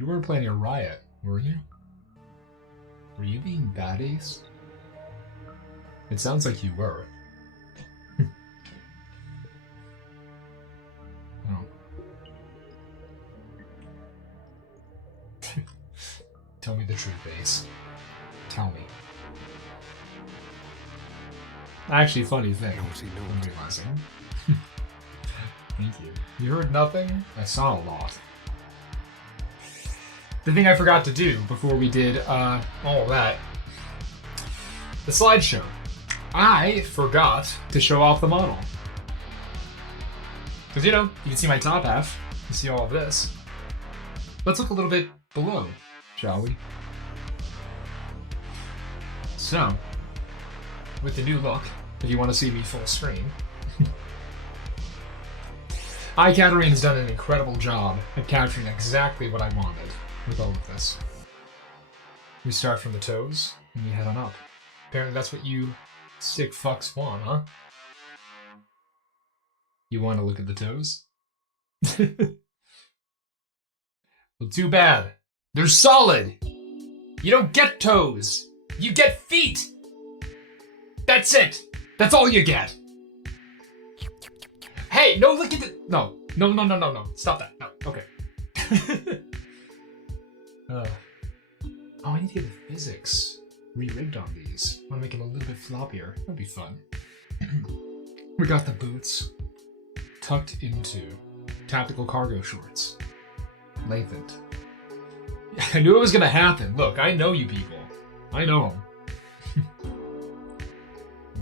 You weren't planning a riot, were you? Were you being bad, Ace? It sounds like you were. Oh. Tell me the truth, Ace. Tell me. Actually, funny thing. I'm realizing. Thank you. You heard nothing? I saw a lot. The thing I forgot to do before we did all that, the slideshow. I forgot to show off the model. Because, you know, you can see my top half. You see all of this. Let's look a little bit below, shall we? So, with the new look, if you want to see me full screen, AiCaterine has done an incredible job at capturing exactly what I wanted with all of this. We start from the toes, and we head on up. Apparently that's what you sick fucks want, huh? You want to look at the toes? Well, too bad. They're solid! You don't get toes! You get feet! That's it! That's all you get! Hey, no, look at the... No. No. Stop that. No. Okay. Oh, I need to get the physics re-rigged on these. I want to make them a little bit floppier. That'd be fun. We got the boots tucked into tactical cargo shorts. Lengthened. I knew it was going to happen. Look, I know you people. I know them.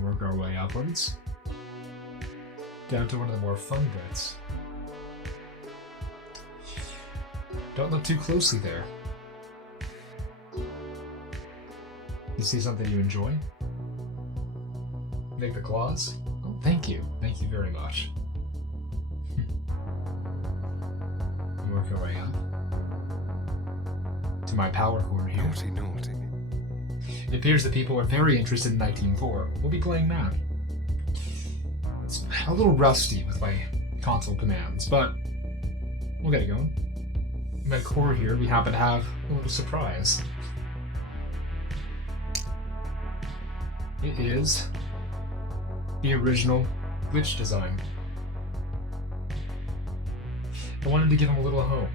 Work our way upwards. Down to one of the more fun bits. Don't look too closely there. You see something you enjoy? Make the claws? Oh, thank you. Thank you very much. Work our way up. To my power core here. Naughty. It appears that people are very interested in Nite Team 4. We'll be playing that. It's a little rusty with my console commands, but we'll get it going. In my core here, we happen to have a little surprise. It is the original glitch design. I wanted to give him a little home.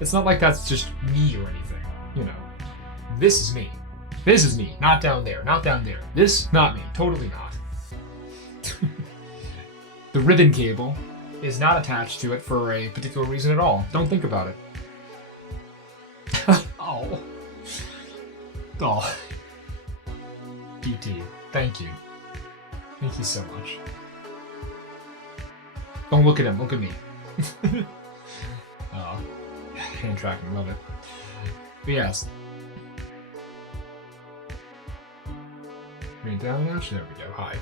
It's not like that's just me or anything, you know. This is me. This is me, not down there, not down there. This, not me, totally not. The ribbon cable is not attached to it for a particular reason at all. Don't think about it. Oh. Oh. PT, thank you. Thank you so much. Don't look at him, look at me. Oh. Hand tracking, love it. But yes. Bring it down a notch. There we go. Hi.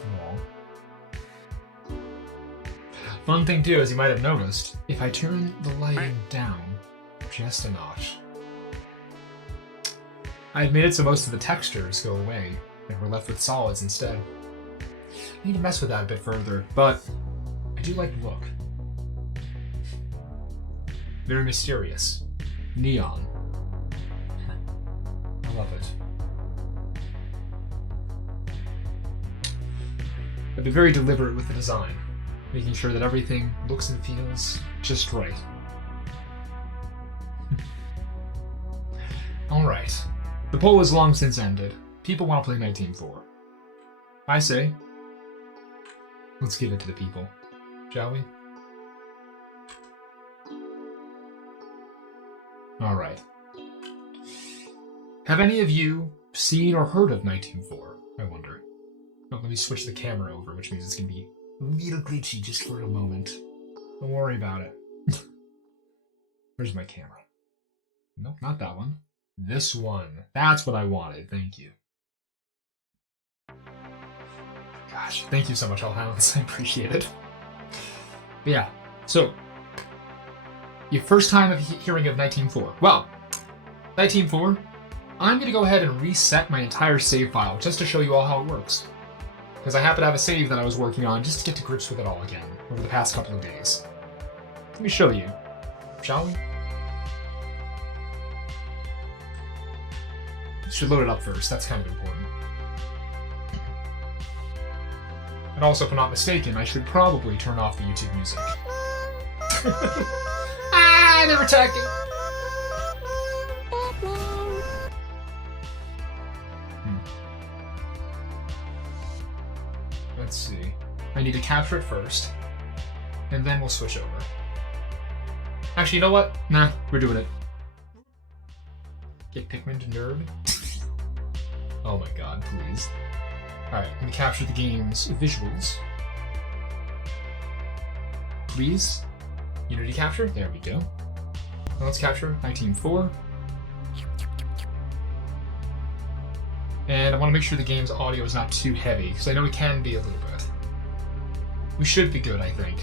Aww. Fun thing too, as you might have noticed, if I turn the lighting down just a notch, I've made it so most of the textures go away, and we're left with solids instead. I need to mess with that a bit further, but I do like the look. Very mysterious. Neon. I love it. I've been very deliberate with the design, making sure that everything looks and feels just right. Alright. The poll is long since ended. People want to play Nite Team 4. I say, let's give it to the people, shall we? Alright. Have any of you seen or heard of Nite Team 4, I wonder? Oh, let me switch the camera over, which means it's going to be a little glitchy just for a moment. Don't worry about it. Where's my camera? Nope, not that one. This one. That's what I wanted. Thank you. Gosh, thank you so much, Allhounds. I appreciate it. But yeah, so your first time of hearing of Nite Team 4. Well, Nite Team 4, I'm going to go ahead and reset my entire save file just to show you all how it works. Because I happen to have a save that I was working on just to get to grips with it all again over the past couple of days. Let me show you, shall we? Should load it up first, that's kind of important. And also, if I'm not mistaken, I should probably turn off the YouTube music. Ah, they're attacking! Let's see. I need to capture it first, and then we'll switch over. Actually, you know what? Nah, we're doing it. Get Pikmin to nerd. Oh my god, please. Alright, let me capture the game's visuals. Please. Unity capture? There we go. Now let's capture Nite Team 4. And I want to make sure the game's audio is not too heavy, because I know it can be a little bit. We should be good, I think.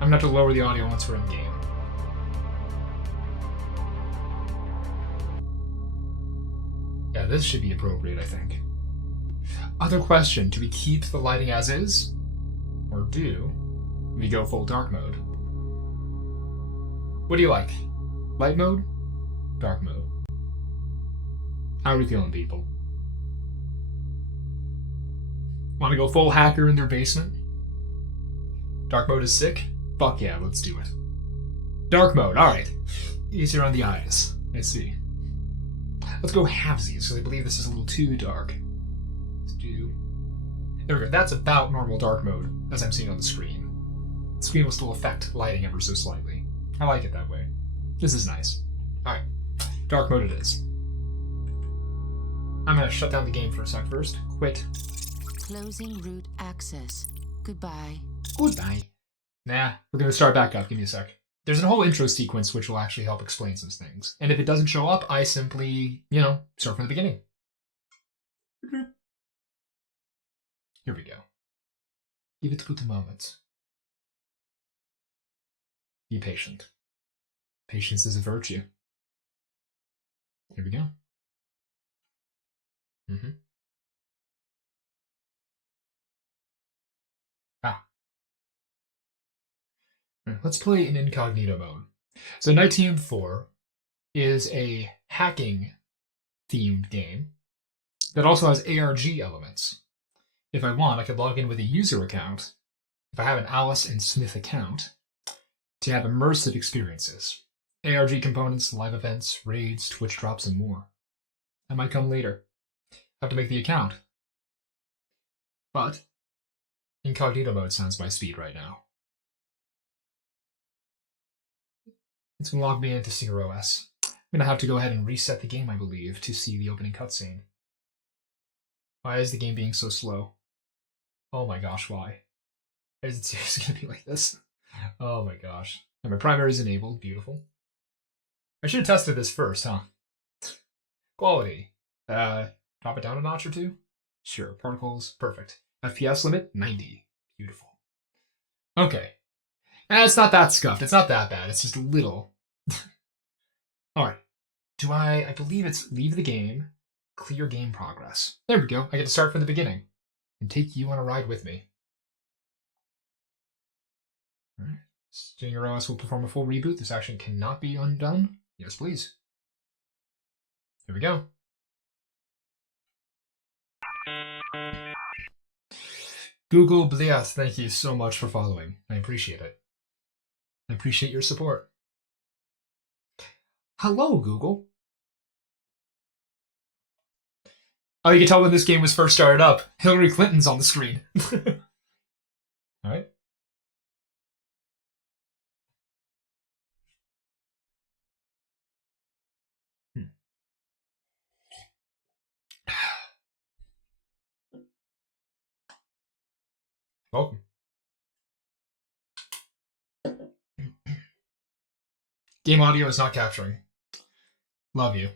I'm going to have to lower the audio once we're in game. Yeah, this should be appropriate, I think. Other question, do we keep the lighting as is? Or do we go full dark mode? What do you like? Light mode? Dark mode? How are we feeling, people? Want to go full hacker in their basement? Dark mode is sick? Fuck yeah, let's do it. Dark mode, alright. Easier on the eyes. Let's see. Let's go halvesies, because I believe this is a little too dark. Let's do... There we go, that's about normal dark mode, as I'm seeing on the screen. The screen will still affect lighting ever so slightly. I like it that way. This is nice. Alright, dark mode it is. I'm gonna shut down the game for a sec first. Quit. Closing root access. Goodbye. Goodbye. Nah, we're gonna start back up. Give me a sec. There's a whole intro sequence which will actually help explain some things. And if it doesn't show up, I simply, start from the beginning. Here we go. Give it a good moment. Be patient. Patience is a virtue. Here we go. Let's play in incognito mode. So Nite Team 4 is a hacking themed game that also has ARG elements. If I want, I could log in with a user account, if I have an Alice and Smith account, to have immersive experiences. ARG components, live events, raids, Twitch drops, and more. That might come later. I have to make the account. But incognito mode sounds my speed right now. It's going to log me into SingerOS. I'm going to have to go ahead and reset the game, I believe, to see the opening cutscene. Why is the game being so slow? Oh my gosh, why? Is it seriously going to be like this? Oh my gosh. And my primary is enabled. Beautiful. I should have tested this first, huh? Quality. Drop it down a notch or two? Sure. Particles. Perfect. FPS limit? 90. Beautiful. Okay. It's not that scuffed. It's not that bad. It's just a little. Alright. I believe it's leave the game, clear game progress. There we go. I get to start from the beginning and take you on a ride with me. Alright. SingerOS will perform a full reboot. This action cannot be undone. Yes, please. Here we go. Google Blias, thank you so much for following. I appreciate it. I appreciate your support. Hello, Google. Oh, you can tell when this game was first started up. Hillary Clinton's on the screen. All right. Welcome. Game audio is not capturing. Love you. At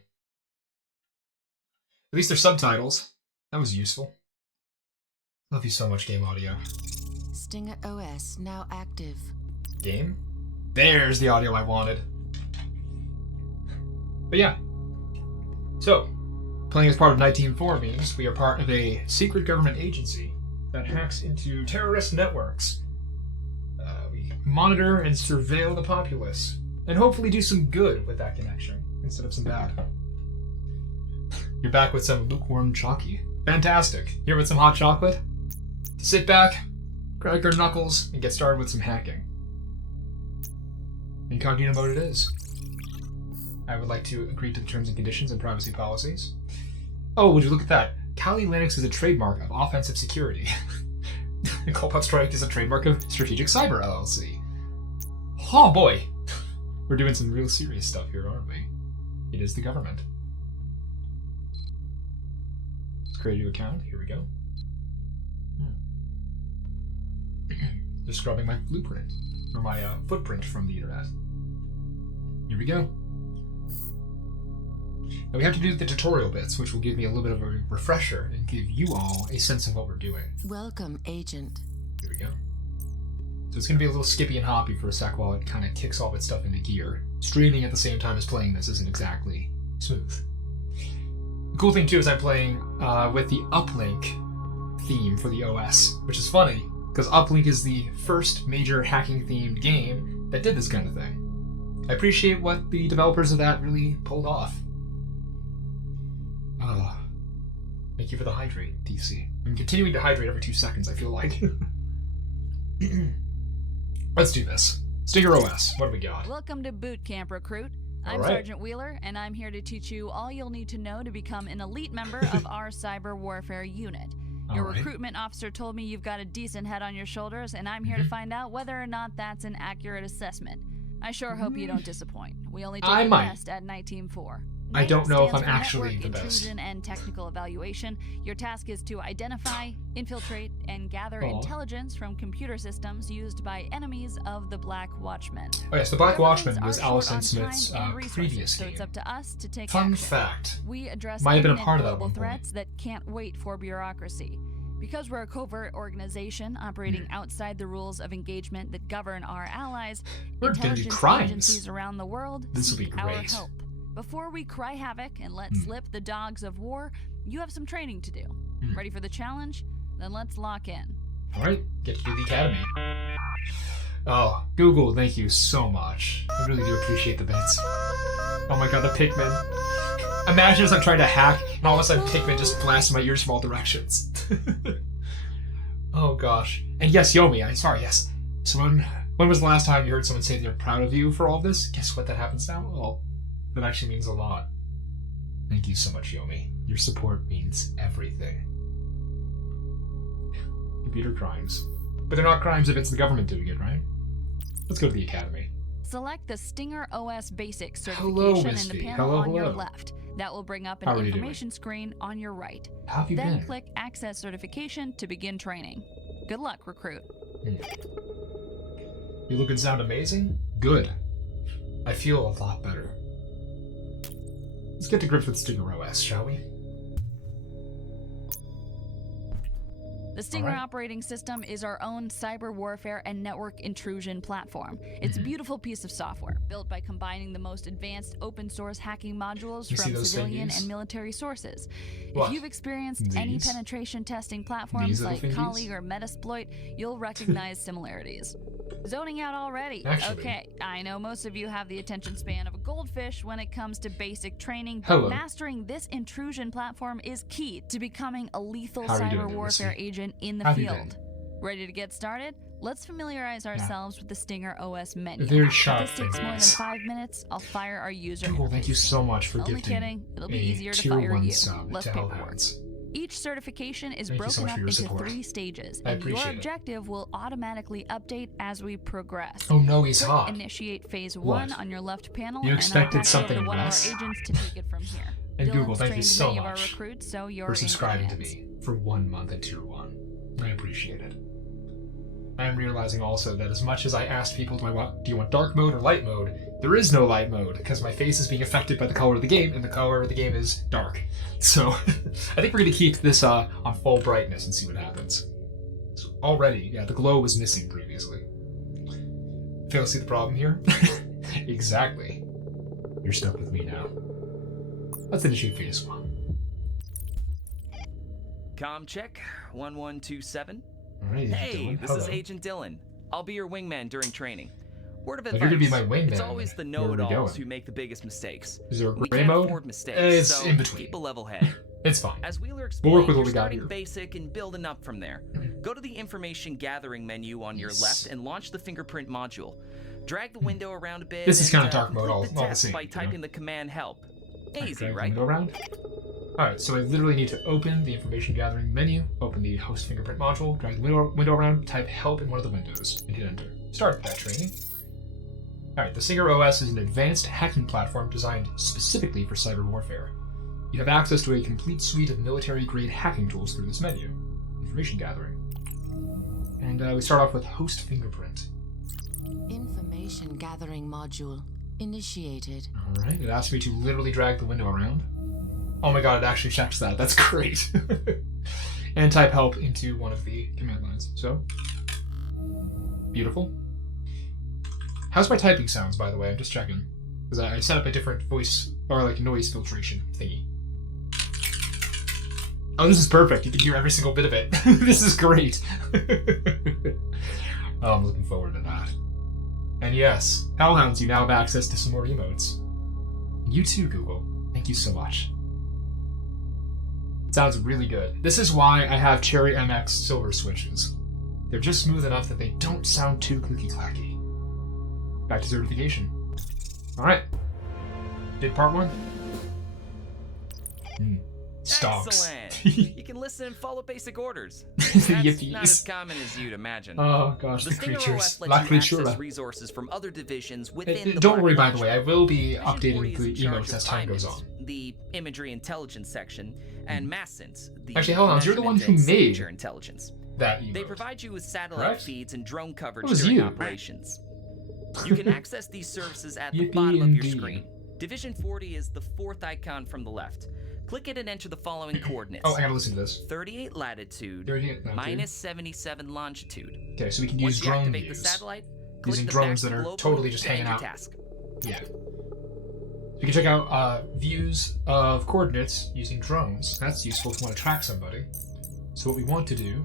least there's subtitles. That was useful. Love you so much, game audio. Stinger OS now active. Game? There's the audio I wanted. But yeah. So, playing as part of Nite Team 4 means we are part of a secret government agency that hacks into terrorist networks. We monitor and surveil the populace, and hopefully do some good with that connection instead of some bad. You're back with some lukewarm chalky. Fantastic. Here with some hot chocolate. Sit back, crack your knuckles, and get started with some hacking. Incognito mode it is. I would like to agree to the terms and conditions and privacy policies. Oh, would you look at that? Kali Linux is a trademark of offensive security. Colpot Strike is a trademark of Strategic Cyber LLC. Oh boy! We're doing some real serious stuff here, aren't we? It is the government. Let's create a new account. Here we go. Just scrubbing my blueprint, or my footprint from the internet. Here we go. Now we have to do the tutorial bits, which will give me a little bit of a refresher and give you all a sense of what we're doing. Welcome, Agent. Here we go. So it's going to be a little skippy and hoppy for a sec while it kind of kicks all of its stuff into gear. Streaming at the same time as playing this isn't exactly smooth. The cool thing too is I'm playing with the Uplink theme for the OS, which is funny, because Uplink is the first major hacking-themed game that did this kind of thing. I appreciate what the developers of that really pulled off. Thank you for the hydrate, DC. I'm continuing to hydrate every 2 seconds, I feel like. Let's do this. Stinger OS, what do we got? Welcome to Boot Camp, Recruit. I'm Sergeant Wheeler, and I'm here to teach you all you'll need to know to become an elite member of our cyber warfare unit. Your recruitment officer told me you've got a decent head on your shoulders, and I'm here to find out whether or not that's an accurate assessment. I sure hope you don't disappoint. We only take the best at Nite Team 4. I don't know if I'm for actually network the best. Intrusion and technical evaluation. Your task is to identify, infiltrate, and gather intelligence from computer systems used by enemies of the Black Watchmen. Oh yes, the Black Watchman was Allison Smith's previous so game. it's up to us to take Fun action. fact. We address Might have been a imminent part of that global one point. threats that can't wait for bureaucracy. Because we're a covert organization operating outside the rules of engagement that govern our allies, We're gonna do intelligence crimes. agencies around the world This will be seek our great. help. Before we cry havoc and let slip the dogs of war, you have some training to do. Ready for the challenge? Then let's lock in. Alright, get to do the academy. Oh, Google, thank you so much. I really do appreciate the bits. Oh my god, the Pikmin. Imagine as I'm trying to hack, and all of a sudden Pikmin just blasts my ears from all directions. Oh gosh. And yes, Yomi, yes. So when was the last time you heard someone say they're proud of you for all of this? Guess what that happens now? Well, that actually means a lot. Thank you so much, Yomi. Your support means everything. Computer crimes. But they're not crimes if it's the government doing it, right? Let's go to the academy. Select the Stinger OS Basics certification Hello, in Misty. the panel on your Hello. left. That will bring up How an are you information screen on your right. How have you Then been? click Access Certification to begin training. Good luck, Recruit. You look and sound amazing? Good. I feel a lot better. Let's get to grips with Stinger OS, shall we? The Stinger operating system is our own cyber warfare and network intrusion platform. It's a beautiful piece of software built by combining the most advanced open source hacking modules You see from those civilian thingies? and military sources. What? If you've experienced any These? penetration testing These platforms little like thingies? Kali or Metasploit, you'll recognize similarities. Zoning out already? Actually. Okay, I know most of you have the attention span of a goldfish when it comes to basic training, but Hello. mastering this intrusion platform is key to becoming a lethal How are you cyber doing there, warfare Missy? agent in the How have you field. Ready to get started? Let's familiarize ourselves with the Stinger OS menu. Very If sharp this takes more than fingers. 5 minutes, I'll fire our user Google, thank you interface. so much for Only gifting kidding. It'll be a easier to tier fire 1 you. sub Less to paperwork. Hellhounds. Each certification is Thank you so broken much up for your into support. 3 stages, I and your appreciate it. objective will automatically update as we progress. Oh no, he's Click hot. Initiate phase What? 1 on your left panel, You and expected I'll pass it over something to one of less? our agents to take it from here. And Dylan's Google, thank you trained so many of our much recruits, so you're for in good subscribing to hands. me for 1 month at tier 1. I appreciate it. I'm realizing also that as much as I asked people, do you want dark mode or light mode, there is no light mode because my face is being affected by the color of the game, and the color of the game is dark. So I think we're going to keep this on full brightness and see what happens. So already, yeah, the glow was missing previously. Fail to see the problem here? Exactly. You're stuck with me now. Let's initiate phase 1. Com check 1127. Alright, Hey, Dylan. this is Hello. Agent Dylan. I'll be your wingman during training. Word of If advice, you're gonna be my wingman, it's always the where are we know-it-alls going? who make the biggest mistakes. Is there a We gray can't mode? afford mistakes, It's so in between. keep a level head. It's fine. As Wheeler We'll explained, work with what you're we got starting here. basic and building up from there. Go to the information gathering menu on your Yes. left and launch the fingerprint module. Drag the window around a bit. This is and, kinda dark mode complete all the test same, by you know? typing the command help. Alright, Easy, drag the right? window around. Alright, so I literally need to open the information gathering menu, open the host fingerprint module, drag the window around, type help in one of the windows, and hit enter. Start that training. Alright, the Stinger OS is an advanced hacking platform designed specifically for cyber warfare. You have access to a complete suite of military-grade hacking tools through this menu. Information gathering. And we start off with host fingerprint. Information gathering module initiated. Alright, it asks me to literally drag the window around. Oh my god, it actually checks that. That's great. And type help into one of the command lines. So, beautiful. How's my typing sounds, by the way? I'm just checking. Because I set up a different voice, or like noise filtration thingy. Oh, this is perfect. You can hear every single bit of it. This is great. Oh, I'm looking forward to that. And yes, Hellhounds, you now have access to some more emotes. You too, Google. Thank you so much. It sounds really good. This is why I have Cherry MX silver switches. They're just smooth enough that they don't sound too clicky-clacky. Back to certification. Alright. Did part one? Stonks. Excellent. You can listen and follow basic orders. That's Yippies. not as common as you'd imagine. Oh gosh, The the Stinger creatures. OS La lets you access creatura. resources from other divisions within the Don't worry, body by the way, I launcher. will be Division 40 updating is in the charge emotes of as time goes IMINS, on. the imagery intelligence section, and MASSINS, the Actually, hold on, you're the one measurement who and made signature intelligence. That emote. They provide you with satellite Correct? feeds and drone coverage That was during you. operations. You can access these services at the Yippee bottom of your indeed. screen. Division 40 is the fourth icon from the left. Click it and enter the following coordinates. Oh, I gotta listen to this. 38 latitude, 38 latitude. minus 77 longitude. Okay, so we can Once use you drone activate views. the satellite, click Using the drones back that are logo totally just to end hanging your out. task. Yeah. You can check out views of coordinates using drones. That's useful if you want to track somebody. So what we want to do,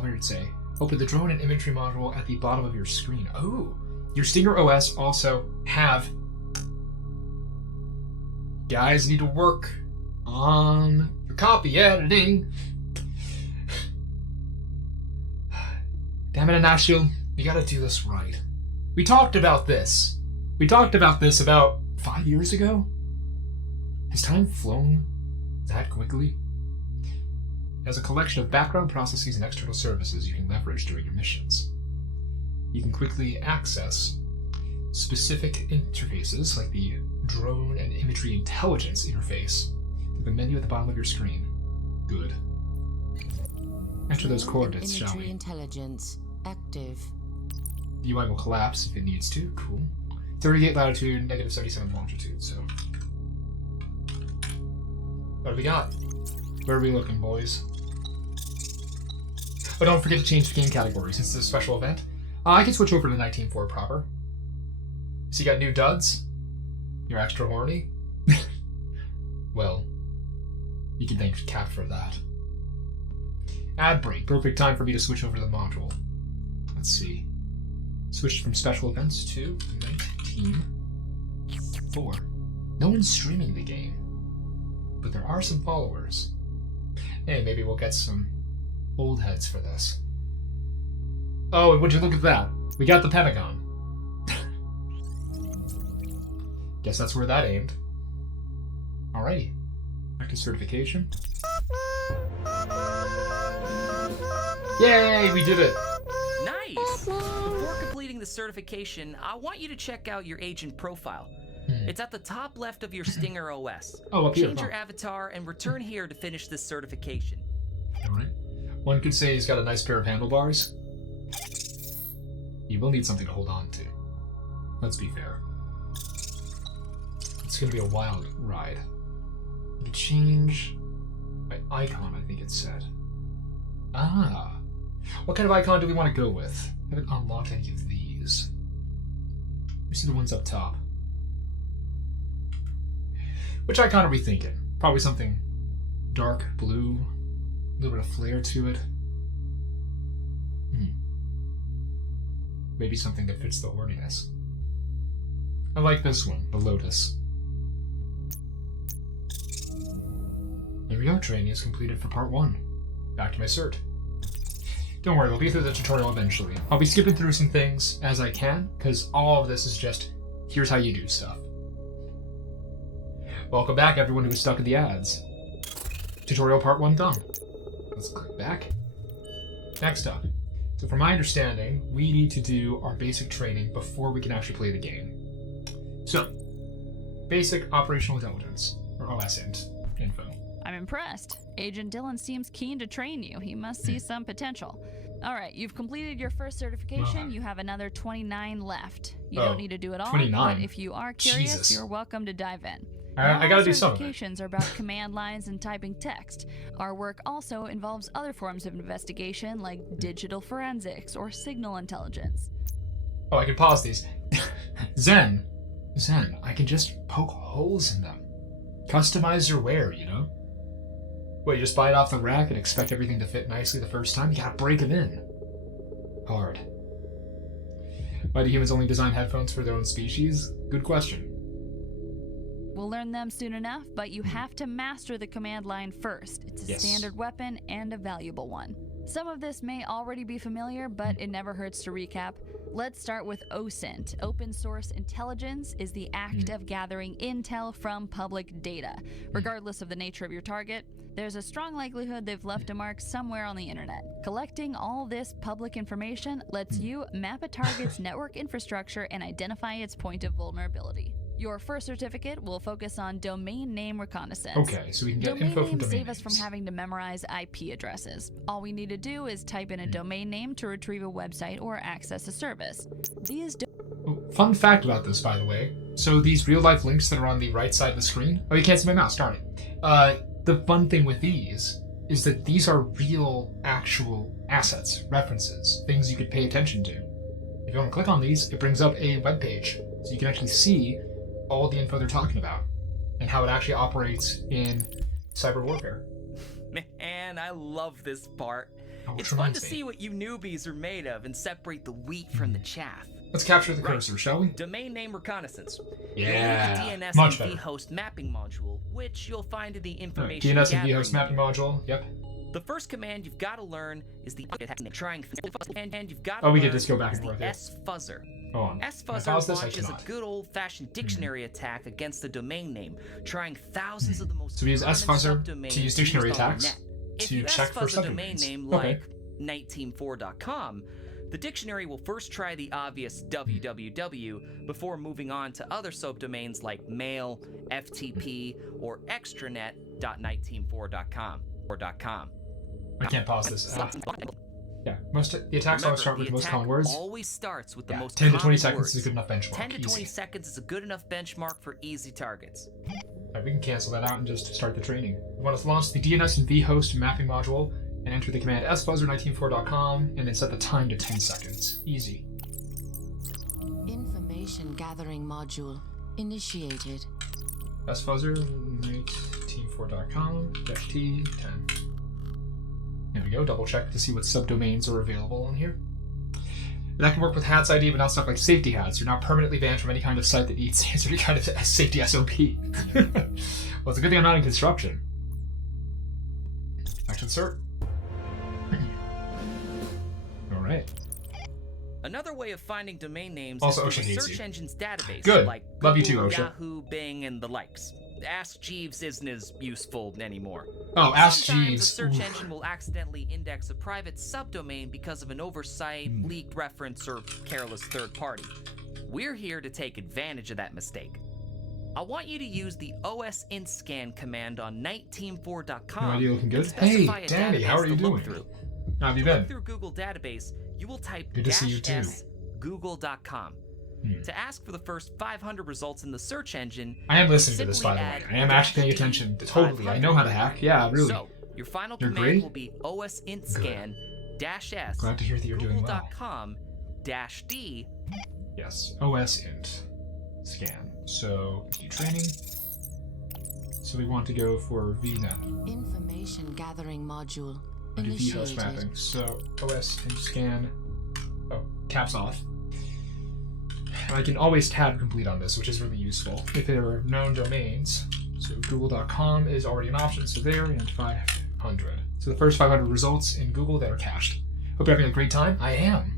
where did it say? Open the drone and imagery module at the bottom of your screen. Oh, your Stinger OS also have. Guys need to work on your copy editing. Damn it, Anashil, you gotta do this right. We talked about this. We talked about this about 5 years ago? Has time flown that quickly? It has a collection of background processes and external services you can leverage during your missions. You can quickly access specific interfaces like the drone and imagery intelligence interface through the menu at the bottom of your screen. Good. Enter those Drone coordinates, and shall imagery we? intelligence active. The UI will collapse if it needs to. Cool. 38 latitude, negative 77 longitude, so. What do we got? Where are we looking, boys? Oh, don't forget to change the game category since it's a special event. I can switch over to Nite Team 4 proper. So you got new duds? You're extra horny? Well, you can thank Cap for that. Ad break. Perfect time for me to switch over to the module. Let's see. Switch from special events to Nite Team 4. No one's streaming the game, but there are some followers. Hey, maybe we'll get some old heads for this. Oh, and would you look at that? We got the Pentagon. Guess that's where that aimed. Alrighty. Back to certification. Yay, we did it! Nice! Before completing the certification, I want you to check out your agent profile. It's at the top left of your Stinger OS. Oh, up here. Change your avatar and return here to finish this certification. Alright. One could say he's got a nice pair of handlebars. You will need something to hold on to. Let's be fair. It's gonna be a wild ride. You can change my icon, I think it said. Ah. What kind of icon do we want to go with? I haven't unlocked any of these. Let me see the ones up top. Which icon are we thinking? Probably something dark blue, a little bit of flair to it. Maybe something that fits the horniness. I like this one, the Lotus. There we go, training is completed for part 1. Back to my cert. Don't worry, we'll be through the tutorial eventually. I'll be skipping through some things as I can, because all of this is just, here's how you do stuff. Welcome back, everyone who was stuck in the ads. Tutorial part 1 done. Let's click back. Next up. So from my understanding, we need to do our basic training before we can actually play the game. So, basic operational intelligence, or OSINT info. I'm impressed. Agent Dillon seems keen to train you. He must see some potential. All right, you've completed your first certification. You have another 29 left. You don't need to do it all, 29? but if you are curious, Jesus. You're welcome to dive in. I gotta do some of it. Certifications are about command lines and typing text. Our work also involves other forms of investigation like digital forensics or signal intelligence. Oh, I can pause these. Zen, I can just poke holes in them. Customize your wear, you know? What, you just buy it off the rack and expect everything to fit nicely the first time? You gotta break them in. Hard. Why do humans only design headphones for their own species? Good question. We'll learn them soon enough, but you have to master the command line first. It's a standard weapon and a valuable one. Some of this may already be familiar, but it never hurts to recap. Let's start with OSINT. Open Source Intelligence is the act of gathering intel from public data. Regardless of the nature of your target, there's a strong likelihood they've left a mark somewhere on the internet. Collecting all this public information lets you map a target's network infrastructure and identify its point of vulnerability. Your first certificate will focus on domain name reconnaissance. Okay, so we can get info from domain names. Save names. us from having to memorize IP addresses. All we need to do is type in a domain name to retrieve a website or access a service. These Fun fact about this, by the way. So these real-life links that are on the right side of the screen... Oh, you can't see my mouse, darn it. The fun thing with these is that these are real, actual assets, references, things you could pay attention to. If you want to click on these, it brings up a web page, so you can actually see all the info they're talking about and how it actually operates in cyber warfare. Man, I love this part. Oh, It's fun to see what you newbies are made of and separate the wheat from the chaff. Let's capture the cursor, shall we? Domain name reconnaissance. Yeah, You'll need the DNS much and better. vhost mapping module, which you'll find in the Right, information DNS and gathering vhost mapping module, yep. The first command you've got to learn is the trying, and you've got to Oh, we learn could just go back is and forth the here. S-fuzzer. Go on. Can I S-fuzzer pause this? I launches a cannot. good old-fashioned dictionary attack against the domain name, trying thousands of the most So we use common S-fuzzer subdomains to use dictionary used on the attacks net. If to you check for S-fuzz a domain subdomains. name Okay. like NiteTeam4.com, the dictionary will first try the obvious www before moving on to other subdomains like mail, FTP, or extranet.niteteam4.com or .com. I can't pause this. Yeah, the attacks always start with the most common words. Always starts with the most 10 to 20 common seconds words. is a good enough benchmark. 10 to 20 Easy. seconds is a good enough benchmark for easy targets. Alright, we can cancel that out and just start the training. We want to launch the DNS and vhost mapping module and enter the command sfuzzer19.4.com and then set the time to 10 seconds. Easy. Information gathering module initiated. sfuzzer19.4.com, ft 10. There we go, double check to see what subdomains are available on here. And that can work with hats ID, but not stuff like safety hats. You're not permanently banned from any kind of site that needs any kind of safety SOP. Well, it's a good thing I'm not in construction. Action cert. Alright. Another way of finding domain names Also, is OSHA through a hates search you. engine's database, Good. like Love you Google, too, OSHA. Yahoo, Bing, and the likes. Ask Jeeves isn't as useful anymore. Oh, Ask Sometimes Jeeves. a search Oof. engine will accidentally index a private subdomain because of an oversight, leaked reference, or careless third party. We're here to take advantage of that mistake. I want you to use the OSINTScan command on NiteTeam4.com. No idea, looking good. and specify Hey, a Danny, how database are you to look doing? through. How have you To look been? through Google database, you will type Good to see you too. -s google.com. To ask for the first 500 results in the search engine, I am listening to this, simply by the way. add I am actually paying -d attention. Totally. I know how to hack. 500. Yeah, really. So, your final You're command great. will be OSINTScan -s Glad to hear that you're doing well. google.com -d. Yes, OSINT scan. So, continue training. So we want to go for VNet. Information gathering module Do vhost initiated. mapping. So OSINT scan. Oh, caps off. And I can always tab complete on this, which is really useful if there are known domains. So google.com is already an option, so there, and 500. So the first 500 results in Google that are cached. Hope you're having a great time. I am.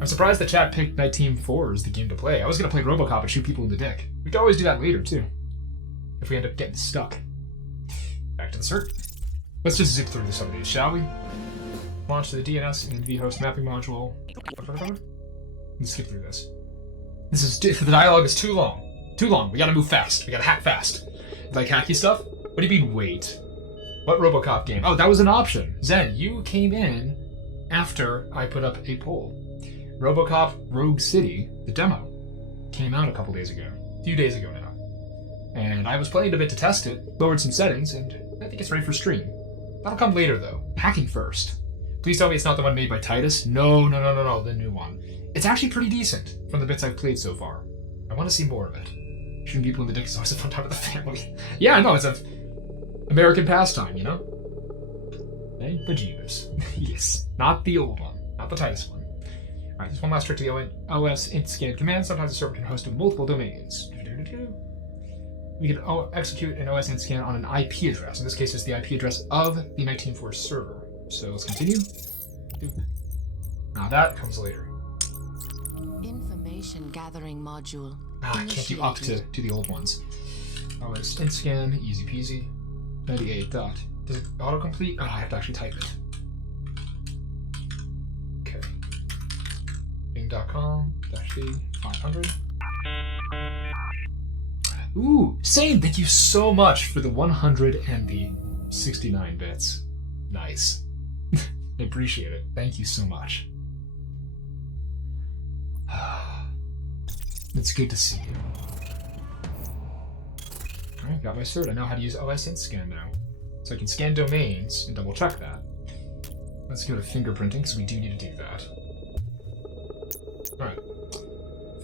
I'm surprised the chat picked Nite Team 4 as the game to play. I was going to play Robocop and shoot people in the dick. We could always do that later, too. If we end up getting stuck. Back to the cert. Let's just zip through some of these, shall we? Launch to the DNS and vhost mapping module. Let's skip through this. The dialogue is too long. Too long. We gotta move fast. We gotta hack fast. Like hacky stuff? What do you mean, wait? What Robocop game? Oh, that was an option. Zen, you came in after I put up a poll. Robocop Rogue City, the demo, came out a few days ago now. And I was playing a bit to test it, lowered some settings, and I think it's ready for stream. That'll come later though. Hacking first. Please tell me it's not the one made by Titus. No, the new one. It's actually pretty decent from the bits I've played so far. I want to see more of it. Shooting people in the dick is always a fun time with the family. Yeah, I know, it's an American pastime, you know? Hey, bejeebers. Yes. Not the old one. Not the Titus one. Alright, there's one last trick to the OS int scan command. Sometimes a server can host multiple domains. We can execute an OS int scan on an IP address. In this case, it's the IP address of the 19.4 server. So let's continue. Now that comes later. Information gathering module. I can't do up to the old ones. OS int scan, easy peasy. 98 dot. Does it autocomplete? Oh, I have to actually type it. Okay. Bing.com -d 500. Ooh, Sane, thank you so much for the 100 and the 69 bits. Nice. I appreciate it. Thank you so much. It's good to see you. Alright, got my cert. I know how to use OS int scan now. So I can scan domains and double check that. Let's go to fingerprinting, because we do need to do that. Alright.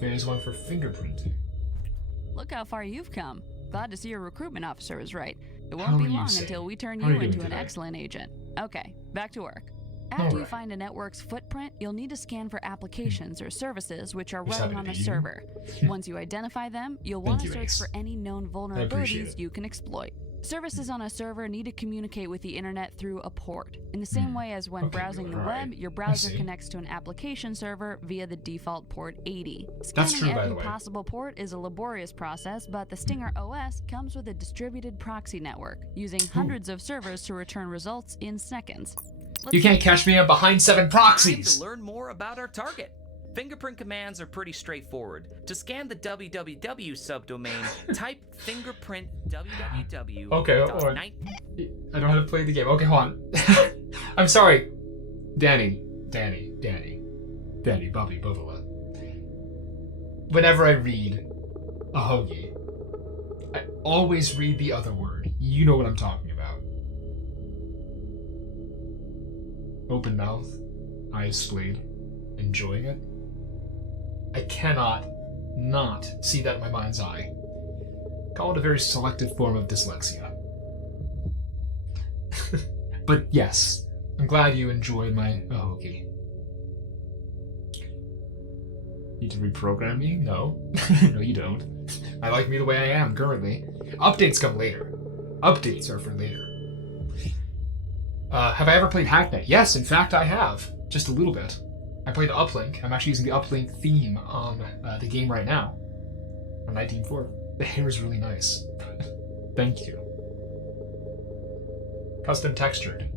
Phase 1 for fingerprinting. Look how far you've come. Glad to see your recruitment officer is right. It How won't are be you, long Sadie? until we turn How are you you into doing an today? excellent agent. Okay, back to work. After you Alright. find a network's footprint, you'll need to scan for applications or services which are Just running happy on to the be here. server. Once you identify them, you'll Thank want to you, search Ace. for any known appreciate vulnerabilities it. you can exploit. Services on a server need to communicate with the internet through a port. In the same way as when Okay, browsing the alright. web, your I browser see. connects to an application server via the default port 80. That's Scanning true, by every the way. possible port is a laborious process, but the Stinger OS comes with a distributed proxy network, using hundreds of servers to return results in seconds. You can't catch me. I'm behind 7 Time proxies. to learn more about our target. Fingerprint commands are pretty straightforward. To scan the www subdomain, type fingerprint www. Okay, hold on. I don't know how to play the game. Okay, hold on. I'm sorry. Danny, Bobby, Bubba. Whenever I read a hoagie, I always read the other word. You know what I'm talking about. Open mouth, eyes splayed, enjoying it. I cannot not see that in my mind's eye. Call it a very selective form of dyslexia. But yes, I'm glad you enjoyed my hoagie. Need to reprogram me? No. No, you don't. I like me the way I am currently. Updates come later. Updates are for later. Have I ever played Hacknet? Yes, in fact I have. Just a little bit. I played Uplink. I'm actually using the Uplink theme on the game right now. On 19.4. The hair is really nice. Thank you. Custom textured.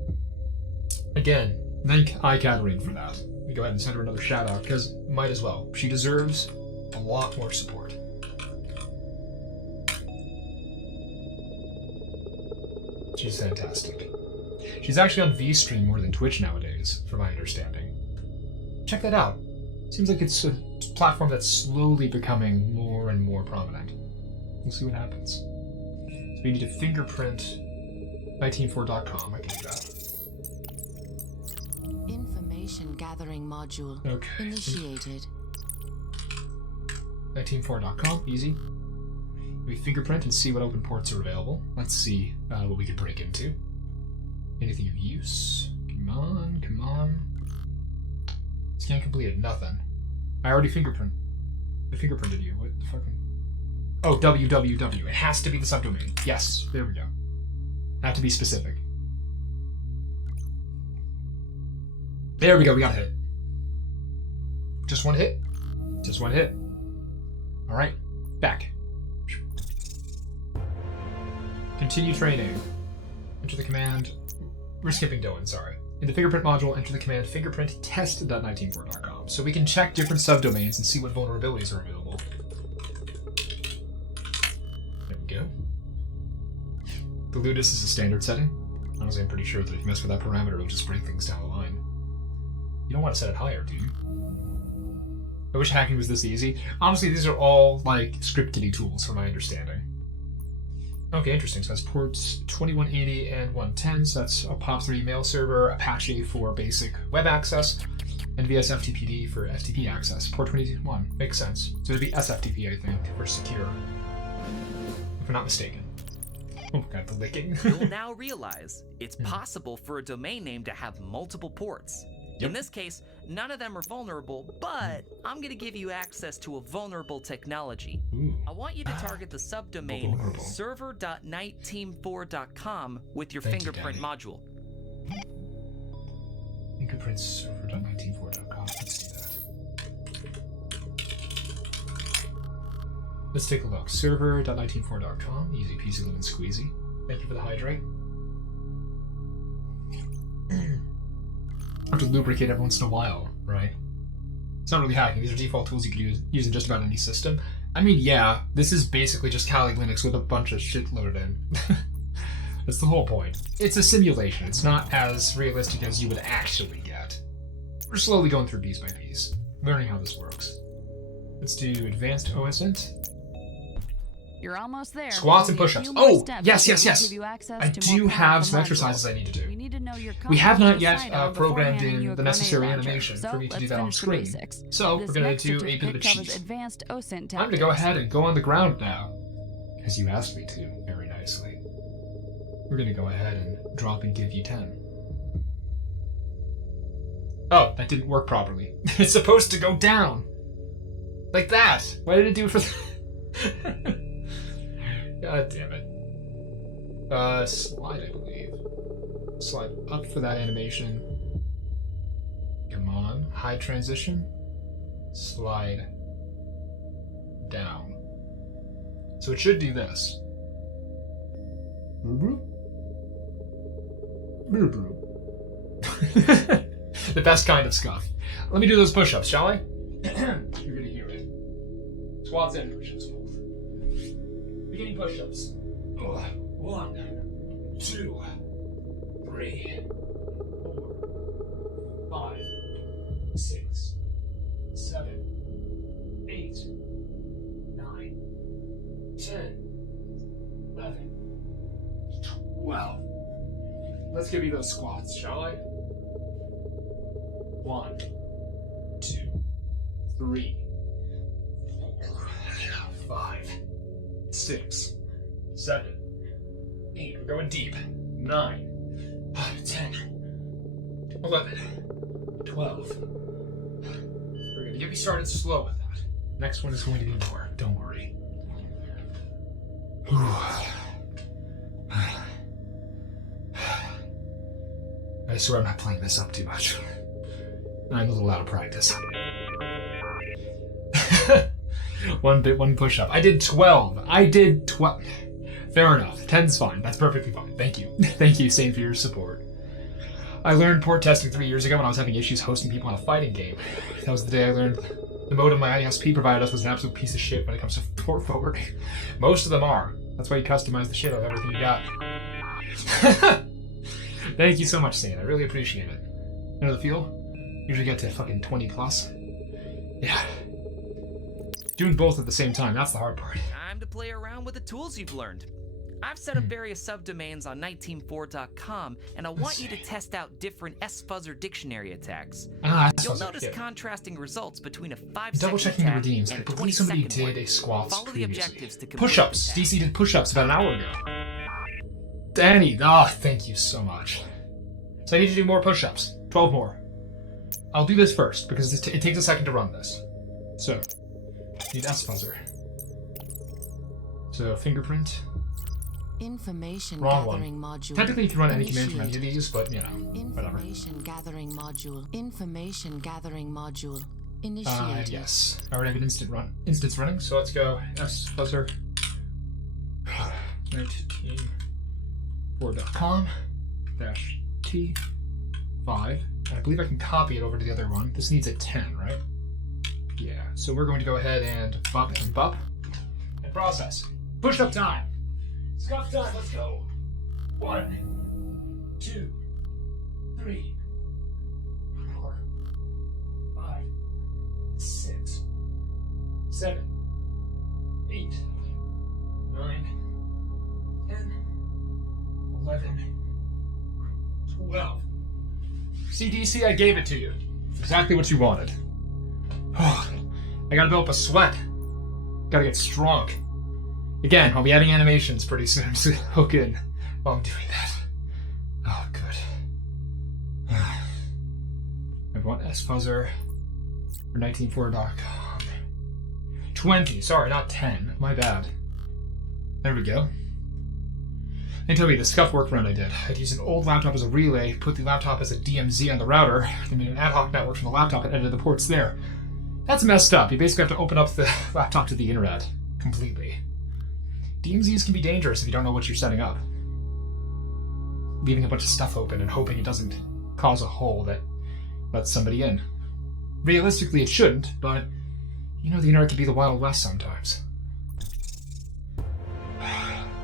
Again, thank AiCaterine for that. We go ahead and send her another shout out, because might as well. She deserves a lot more support. She's fantastic. She's actually on VStream more than Twitch nowadays, from my understanding. Check that out. Seems like it's a platform that's slowly becoming more and more prominent. We'll see what happens. So we need to fingerprint 19.4.com. I can do that. Information gathering module. Okay. Initiated. 19.4.com. Easy. We fingerprint and see what open ports are available. Let's see what we can break into. Anything of use? Come on, come on. Scan completed. Nothing. I already fingerprint. I fingerprinted you. What the fucking... Oh, www. It has to be the subdomain. Yes, there we go. Have to be specific. There we go, we got a hit. Just one hit. Just one hit. Alright, back. Continue training. Enter the command. We're skipping Dylan, sorry. In the fingerprint module, enter the command fingerprinttest.nite-team4.com so we can check different subdomains and see what vulnerabilities are available. There we go. The Ludus is a standard setting. Honestly, I'm pretty sure that if you mess with that parameter, it'll just break things down the line. You don't want to set it higher, do you? I wish hacking was this easy. Honestly, these are all, like, scriptedy tools from my understanding. Okay, interesting. So that's ports 2180 and 110. So that's a POP3 mail server, Apache for basic web access, and VSFTPD for FTP access. Port 21. Makes sense. So it'd be SFTP, I think, for secure. If I'm not mistaken. Oh god, the licking. You'll now realize it's possible for a domain name to have multiple ports. Yep. In this case, none of them are vulnerable, but I'm going to give you access to a vulnerable technology. Ooh. I want you to target the subdomain Vulnerable. server.niteteam4.com with your Thank you, fingerprint Daddy. module. Fingerprint server.niteteam4.com. Let's do that. Let's take a look. Server.niteteam4.com. Easy peasy lemon squeezy. Thank you for the hydrate. I have to lubricate every once in a while, right? It's not really hacking. These are default tools you can use in just about any system. I mean, yeah, this is basically just Kali Linux with a bunch of shit loaded in. That's the whole point. It's a simulation. It's not as realistic as you would actually get. We're slowly going through piece by piece, learning how this works. Let's do advanced OSINT. You're almost there. Squats and Only a push-ups. few more Oh, steps yes, will yes, yes. give you access I to do more have some powerful exercises modules. I need to do. We need to know your We have not code yet side before programmed handing you in a the grenade necessary launcher. animation So for me to do let's that on finish the screen. basics. So This we're going next to do a bit of a certificate covers cheat. advanced OSINT Time to go ahead and go on the ground now. Because you asked me to, very nicely. We're going to go ahead and drop and give you 10. Oh, that didn't work properly. It's supposed to go down. Like that. Why did it do it for God damn it. Slide, I believe. Slide up for that animation. Come on. High transition. Slide down. So it should do this. The best kind of scuff. Let me do those push-ups, shall I? You're gonna hear it. Squats and push-ups both. Beginning push-ups. 1, 2, 3, 4, 5, 6, 7, 8, 9, 10, 11, 12. Let's give you those squats, shall I? 1, 2, 3, 4, 5, 6, 7, 8. We're going deep. 9, 10, 11, 12. We're going to get me started slow with that. Next one is going to be more. Don't worry. I swear I'm not playing this up too much. I'm a little out of practice. One push-up. I did 12. Fair enough. 10's fine. That's perfectly fine. Thank you. Thank you, Sane, for your support. I learned port testing 3 years ago when I was having issues hosting people on a fighting game. That was the day I learned the modem my ISP provided us was an absolute piece of shit when it comes to port forwarding. Most of them are. That's why you customize the shit out of everything you got. Thank you so much, Sane. I really appreciate it. You know the feel? Usually get to fucking 20 plus. Yeah. Doing both at the same time, that's the hard part. Time to play around with the tools you've learned. I've set up various subdomains on niteteam4.com, and I want you to test out different S-Fuzzer dictionary attacks. You'll notice contrasting results between a 5-second Double checking the attack redeems. and I a believe somebody 20-second one. did a squats Follow the previously. objectives to complete Push-ups. the task. DC did push-ups about an hour ago. Danny, thank you so much. So I need to do more push-ups. 12 more. I'll do this first, because it takes a second to run this. So, need S-fuzzer. So fingerprint. Information Wrong gathering one. module. Technically you can run any command from any of Initiated. these, but you know, whatever. Information gathering module. Information gathering module. Initiated. Yes. I already have an instance running, so let's go S-fuzzer. Nite Team 4.com -T5. I believe I can copy it over to the other one. This needs a 10, right? Yeah. So we're going to go ahead and bump and bump and process. Push up time. Scuff time. Let's go. 1, 2, 3, 4, 5, 6, 7, 8, 9, 10, 11, 12. CDC, I gave it to you. It's exactly what you wanted. I gotta build up a sweat. Gotta get strong. Again, I'll be adding animations pretty soon, so hook in while I'm doing that. Oh, good. I want S-fuzzer for 194.com. 20, sorry, not 10. My bad. There we go. They told me the scuff work run I did. I'd use an old laptop as a relay, put the laptop as a DMZ on the router, then made an ad hoc network from the laptop and edited the ports there. That's messed up. You basically have to open up the laptop to the internet completely. DMZs can be dangerous if you don't know what you're setting up. Leaving a bunch of stuff open and hoping it doesn't cause a hole that lets somebody in. Realistically, it shouldn't, but you know the internet can be the Wild West sometimes.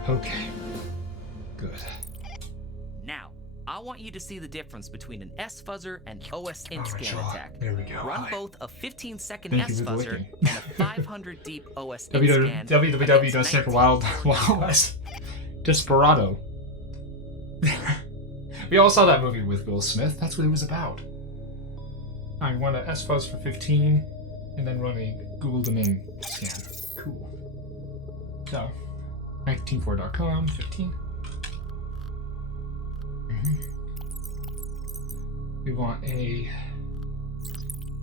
Okay. Good. Now, I want you to see the difference between an S-fuzzer and OS Oh, scan attack. There we go. Run both a 15-second Thank you for the S-fuzzer wiki. and a 500 deep OS scan. www does stand for Wild West. Desperado. We all saw that movie with Will Smith. That's what it was about. I want a S-fuzz for 15, and then run a Google domain scan. Cool. So, 194.com, 15. We want a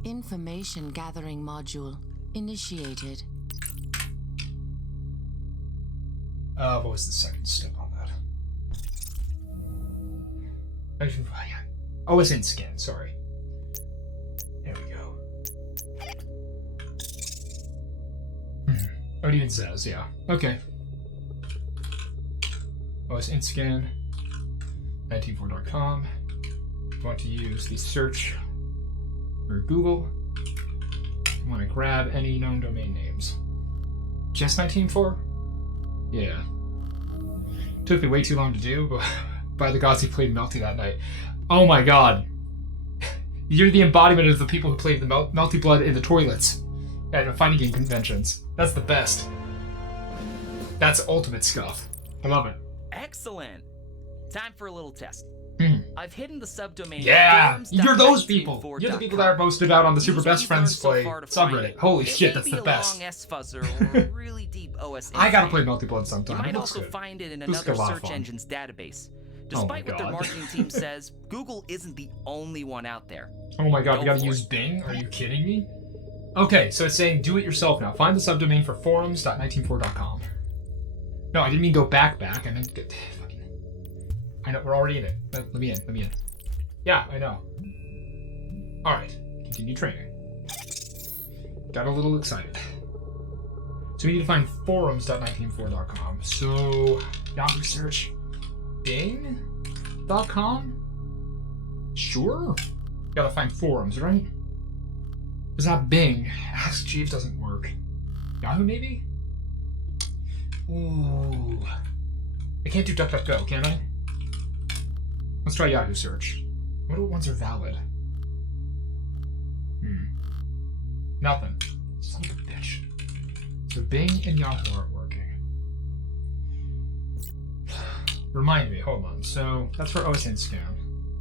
Information gathering module. Initiated. what was the second step on that? OS in scan, sorry. There we go. Oh, it even says, yeah. Okay. OS in scan. 194.com. I want to use the search for Google. I want to grab any known domain names. Just 194? Yeah. Took me way too long to do, but by the gods, he played Melty that night. Oh my god. You're the embodiment of the people who played the Melty Blood in the toilets at fighting game conventions. That's the best. That's ultimate scuff. I love it. Excellent. Time for a little test. I've hidden the subdomain. Yeah, forums. you're those people. You're the people that are posted out on the Super Best Friends play subreddit. Holy shit, that's the best. Long S-fuzzer or a really deep OS. I gotta play Melty Blood sometime. You might It looks also good. find it in Looks like another a lot of search fun. engine's database. Oh my Despite what their God. marketing team says, Google isn't the only one out there. Oh my god, Go you gotta for use it. Bing? Are you kidding me? Okay, so it's saying do it yourself now. Find the subdomain for forums.194.com. No, I didn't mean go back. I meant get fucking. I know, we're already in it. Let me in. Yeah, I know. Alright, continue training. Got a little excited. So we need to find forums.194.com. So, Yahoo search Bing.com? Sure. Gotta find forums, right? It's not Bing. Ask Jeeves doesn't work. Yahoo, maybe? Ooh. I can't do DuckDuckGo, can I? Let's try Yahoo search. What ones are valid? Nothing. Son of a bitch. So Bing and Yahoo aren't working. Remind me, hold on. So that's for OSN scan.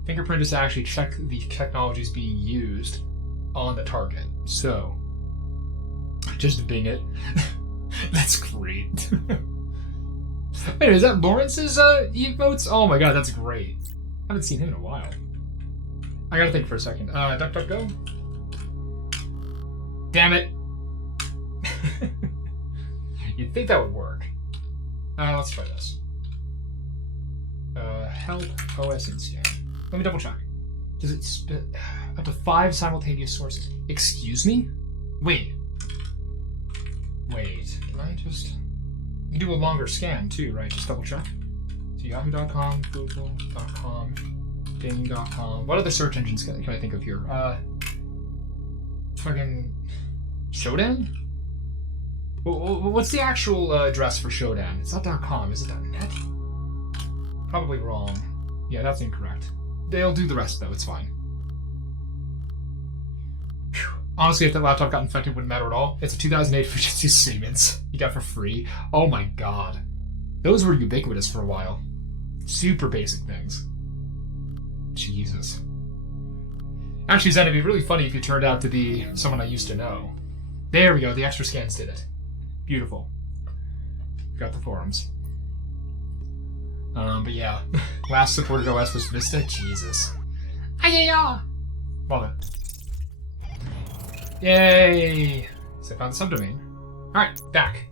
Fingerprint is to actually check the technologies being used on the target. So just Bing it. That's great. Wait, is that Lawrence's emotes? Oh my god, that's great. I haven't seen him in a while. I gotta think for a second. DuckDuckGo? Damn it. You'd think that would work. Let's try this. Help OS in scan. Let me double check. Does it spit up to 5 simultaneous sources? Excuse me? Wait. Can I just... You can do a longer scan too, right? Just double check. So yahoo.com, google.com, bing.com. What other search engines can I think of here? Fucking... Shodan? What's the actual address for Shodan? It's not .com, is it .net? Probably wrong. Yeah, that's incorrect. They'll do the rest though, it's fine. Whew. Honestly, if that laptop got infected, it wouldn't matter at all. It's a 2008 Fujitsu Siemens you got for free. Oh my god. Those were ubiquitous for a while. Super basic things. Jesus. Actually, Zen, it'd be really funny if you turned out to be someone I used to know. There we go, the extra scans did it. Beautiful. Got the forums. But yeah. Last supported OS was Vista. Jesus. Yeah. Love it. Yay! So I found the subdomain. Alright, back.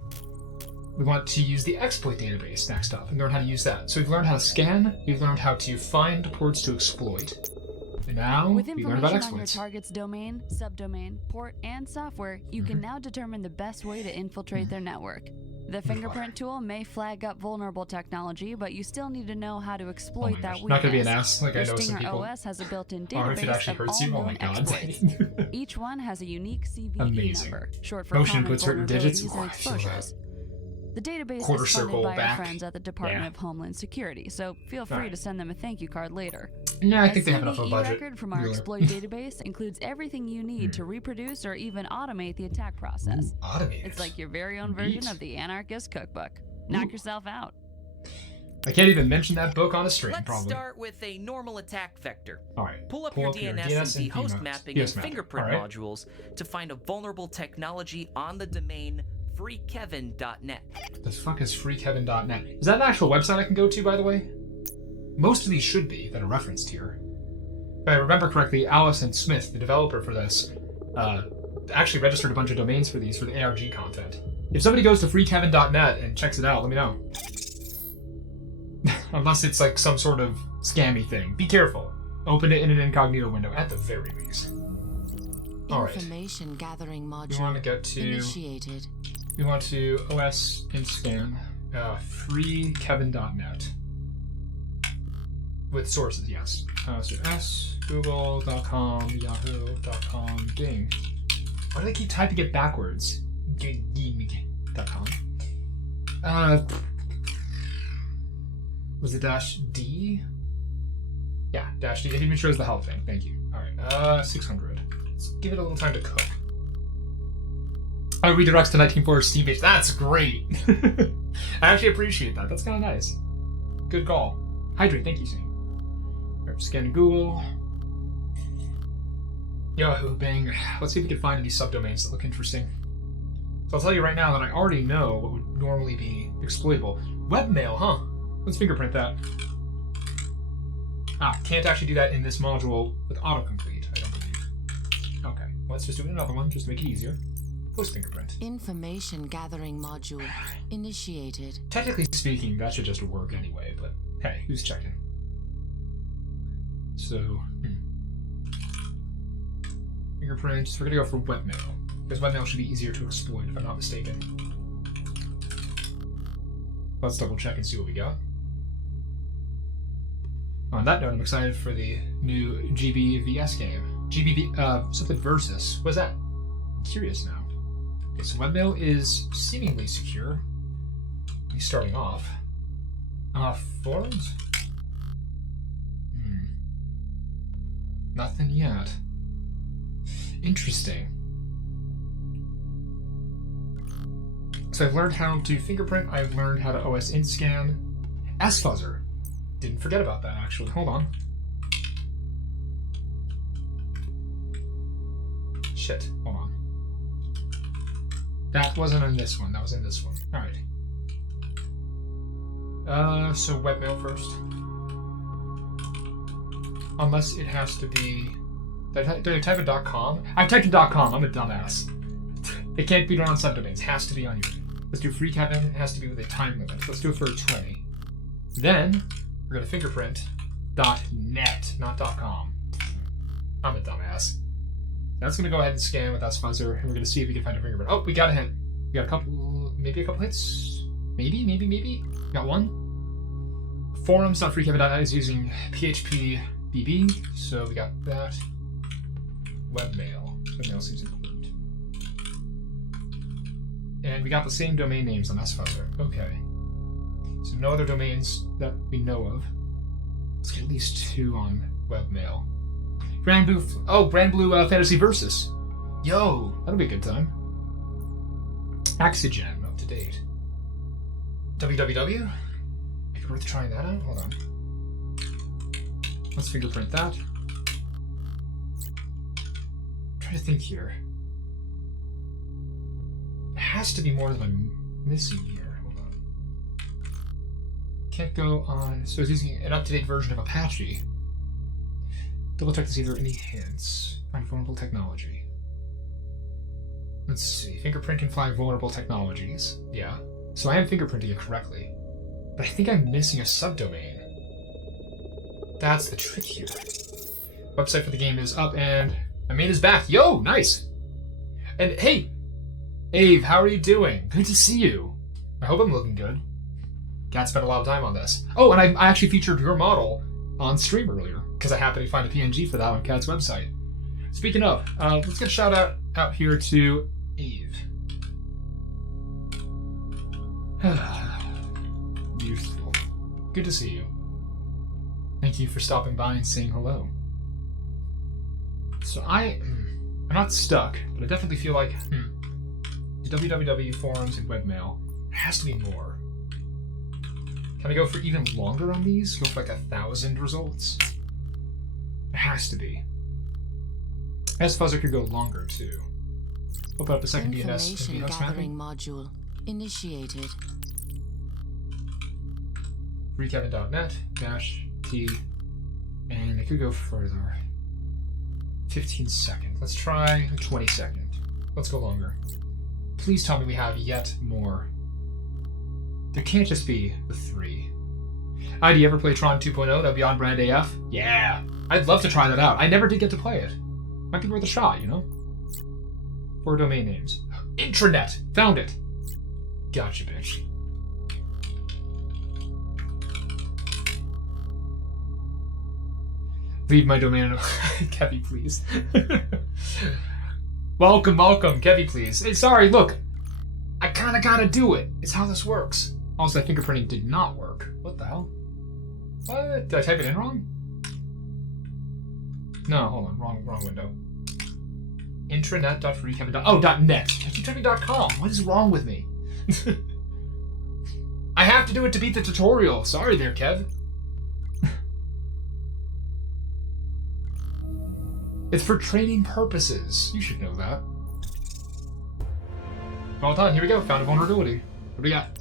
We want to use the exploit database next up and learn how to use that. So we've learned how to scan, we've learned how to find ports to exploit. And now With we learn about information on your exploits. target's domain, subdomain, port, and software, you can now determine the best way to infiltrate their network. The fingerprint tool may flag up vulnerable technology, but you still need to know how to exploit that weakness. Not gonna be an ass, like I know some Stinger people. OS has a built-in Or if it database actually of hurts all you, oh my known god. exploits. Each one has a unique CVE Amazing. number, short for Motion common input certain digits. vulnerabilities Oh, and I feel that. exposures. The database Quarter is funded circle by back. our friends at the Department Yeah. of Homeland Security, so feel free Alright. to send them a thank you card later. No, I think they have enough of a CVE budget. record from our Really. exploit database includes everything you need to reproduce or even automate the attack process. Automate. It's like your very own Neat. version of the Anarchist Cookbook. Knock yourself out. I can't even mention that book on a stream, Let's probably. start with a normal attack vector. Alright. Pull up your DNS and the host mapping and fingerprint Alright. modules to find a vulnerable technology on the domain freekevin.net. The fuck is freekevin.net? Is that an actual website I can go to, by the way? Most of these should be that are referenced here. If I remember correctly, Allison Smith, the developer for this, actually registered a bunch of domains for these for the ARG content. If somebody goes to freekevin.net and checks it out, let me know. Unless it's like some sort of scammy thing. Be careful. Open it in an incognito window at the very least. Alright. Information gathering module We want to get to... initiated. We want to OS inscan freekevin.net. With sources, yes. So S, Google.com, Yahoo.com, Bing. Why do they keep typing it backwards? Ging.com. Was it -D? Yeah, -D. It even shows the help thing. Thank you. Alright, 600. Let's give it a little time to cook. Oh, it redirects to 19.4 Steam page. That's great! I actually appreciate that. That's kind of nice. Good call. Hydrate, thank you, Sam. Alright, scanning Google. Yahoo, Bing. Let's see if we can find any subdomains that look interesting. So I'll tell you right now that I already know what would normally be exploitable. Webmail, huh? Let's fingerprint that. Ah, can't actually do that in this module with autocomplete, I don't believe. Okay, let's just do another one just to make it easier. Post fingerprint. Information gathering module initiated. Technically speaking, that should just work anyway, but hey, who's checking? So, fingerprints, we're gonna go for webmail. Because webmail should be easier to exploit if I'm not mistaken. Let's double check and see what we got. On that note, I'm excited for the new GBVS game. something versus. What's that? I'm curious now. Okay, so webmail is seemingly secure. At least starting off. Forums? Nothing yet. Interesting. So I've learned how to fingerprint, I've learned how to OS inscan. SFuzzer. Didn't forget about that, actually. Hold on. Shit, hold on. That wasn't in this one, that was in this one. Alright. So webmail first. Unless it has to be... Did I type in .com? I typed in .com, I'm a dumbass. It can't be done on subdomains. Has to be on your. Let's do free Kevin. It has to be with a time limit. Let's do it for 20. Then we're gonna fingerprint .net, not .com. I'm a dumbass. That's gonna go ahead and scan with that fuzzer, and we're gonna see if we can find a fingerprint. Oh, we got a hint. We got a couple, maybe a couple hits. Maybe. Got one. Forums.freekevin.net is using PHP BB, so we got that. Webmail. Webmail seems important. And we got the same domain names on SFuzzer. Okay. So no other domains that we know of. Let's get at least 2 on webmail. Brand Blue Fantasy Versus. Yo, that'll be a good time. Oxygen, up to date. www. Maybe worth trying that out. Hold on. Let's fingerprint that. Try to think here. There has to be more than I'm missing here. Hold on. Can't go on. So it's using an up-to-date version of Apache. Double check to see if there are any hints. Find vulnerable technology. Let's see. Fingerprint can find vulnerable technologies. Yeah. So I am fingerprinting it correctly. But I think I'm missing a subdomain. That's the trick here. Website for the game is up and my main is back. Yo, nice. And hey, Ave, how are you doing? Good to see you. I hope I'm looking good. Cat spent a lot of time on this. Oh, and I actually featured your model on stream earlier because I happened to find a PNG for that on Cat's website. Speaking of, let's get a shout out here to Eve. Beautiful. Good to see you. Thank you for stopping by and saying hello. So I'm not stuck, but I definitely feel like the www forums and webmail, there has to be more. Can I go for even longer on these? Go for like 1,000 results? There has to be. SFuzzer could go longer too. Open up a second DNS Information gathering mapping. module initiated. Freekevin.net -t, and it could go further. 15 second. Let's try 20 second. Let's go longer. Please tell me we have yet more. There can't just be the 3. Do you ever play Tron 2.0? That'd be on brand AF? Yeah! I'd love to try that out. I never did get to play it. Might be worth a shot, you know? 4 domain names. Intranet! Found it! Gotcha, bitch. Leave my domain. Kevy, please. Welcome, Kevy, please. Hey, sorry, look. I kinda gotta do it. It's how this works. Also, that fingerprinting did not work. What the hell? What? Did I type it in wrong? No, hold on. Wrong window. Intranet.freekevin. Oh, .net. I keep typing .com. What is wrong with me? I have to do it to beat the tutorial. Sorry there, Kev. It's for training purposes. You should know that. Well done. Here we go. Found a vulnerability. What do we got?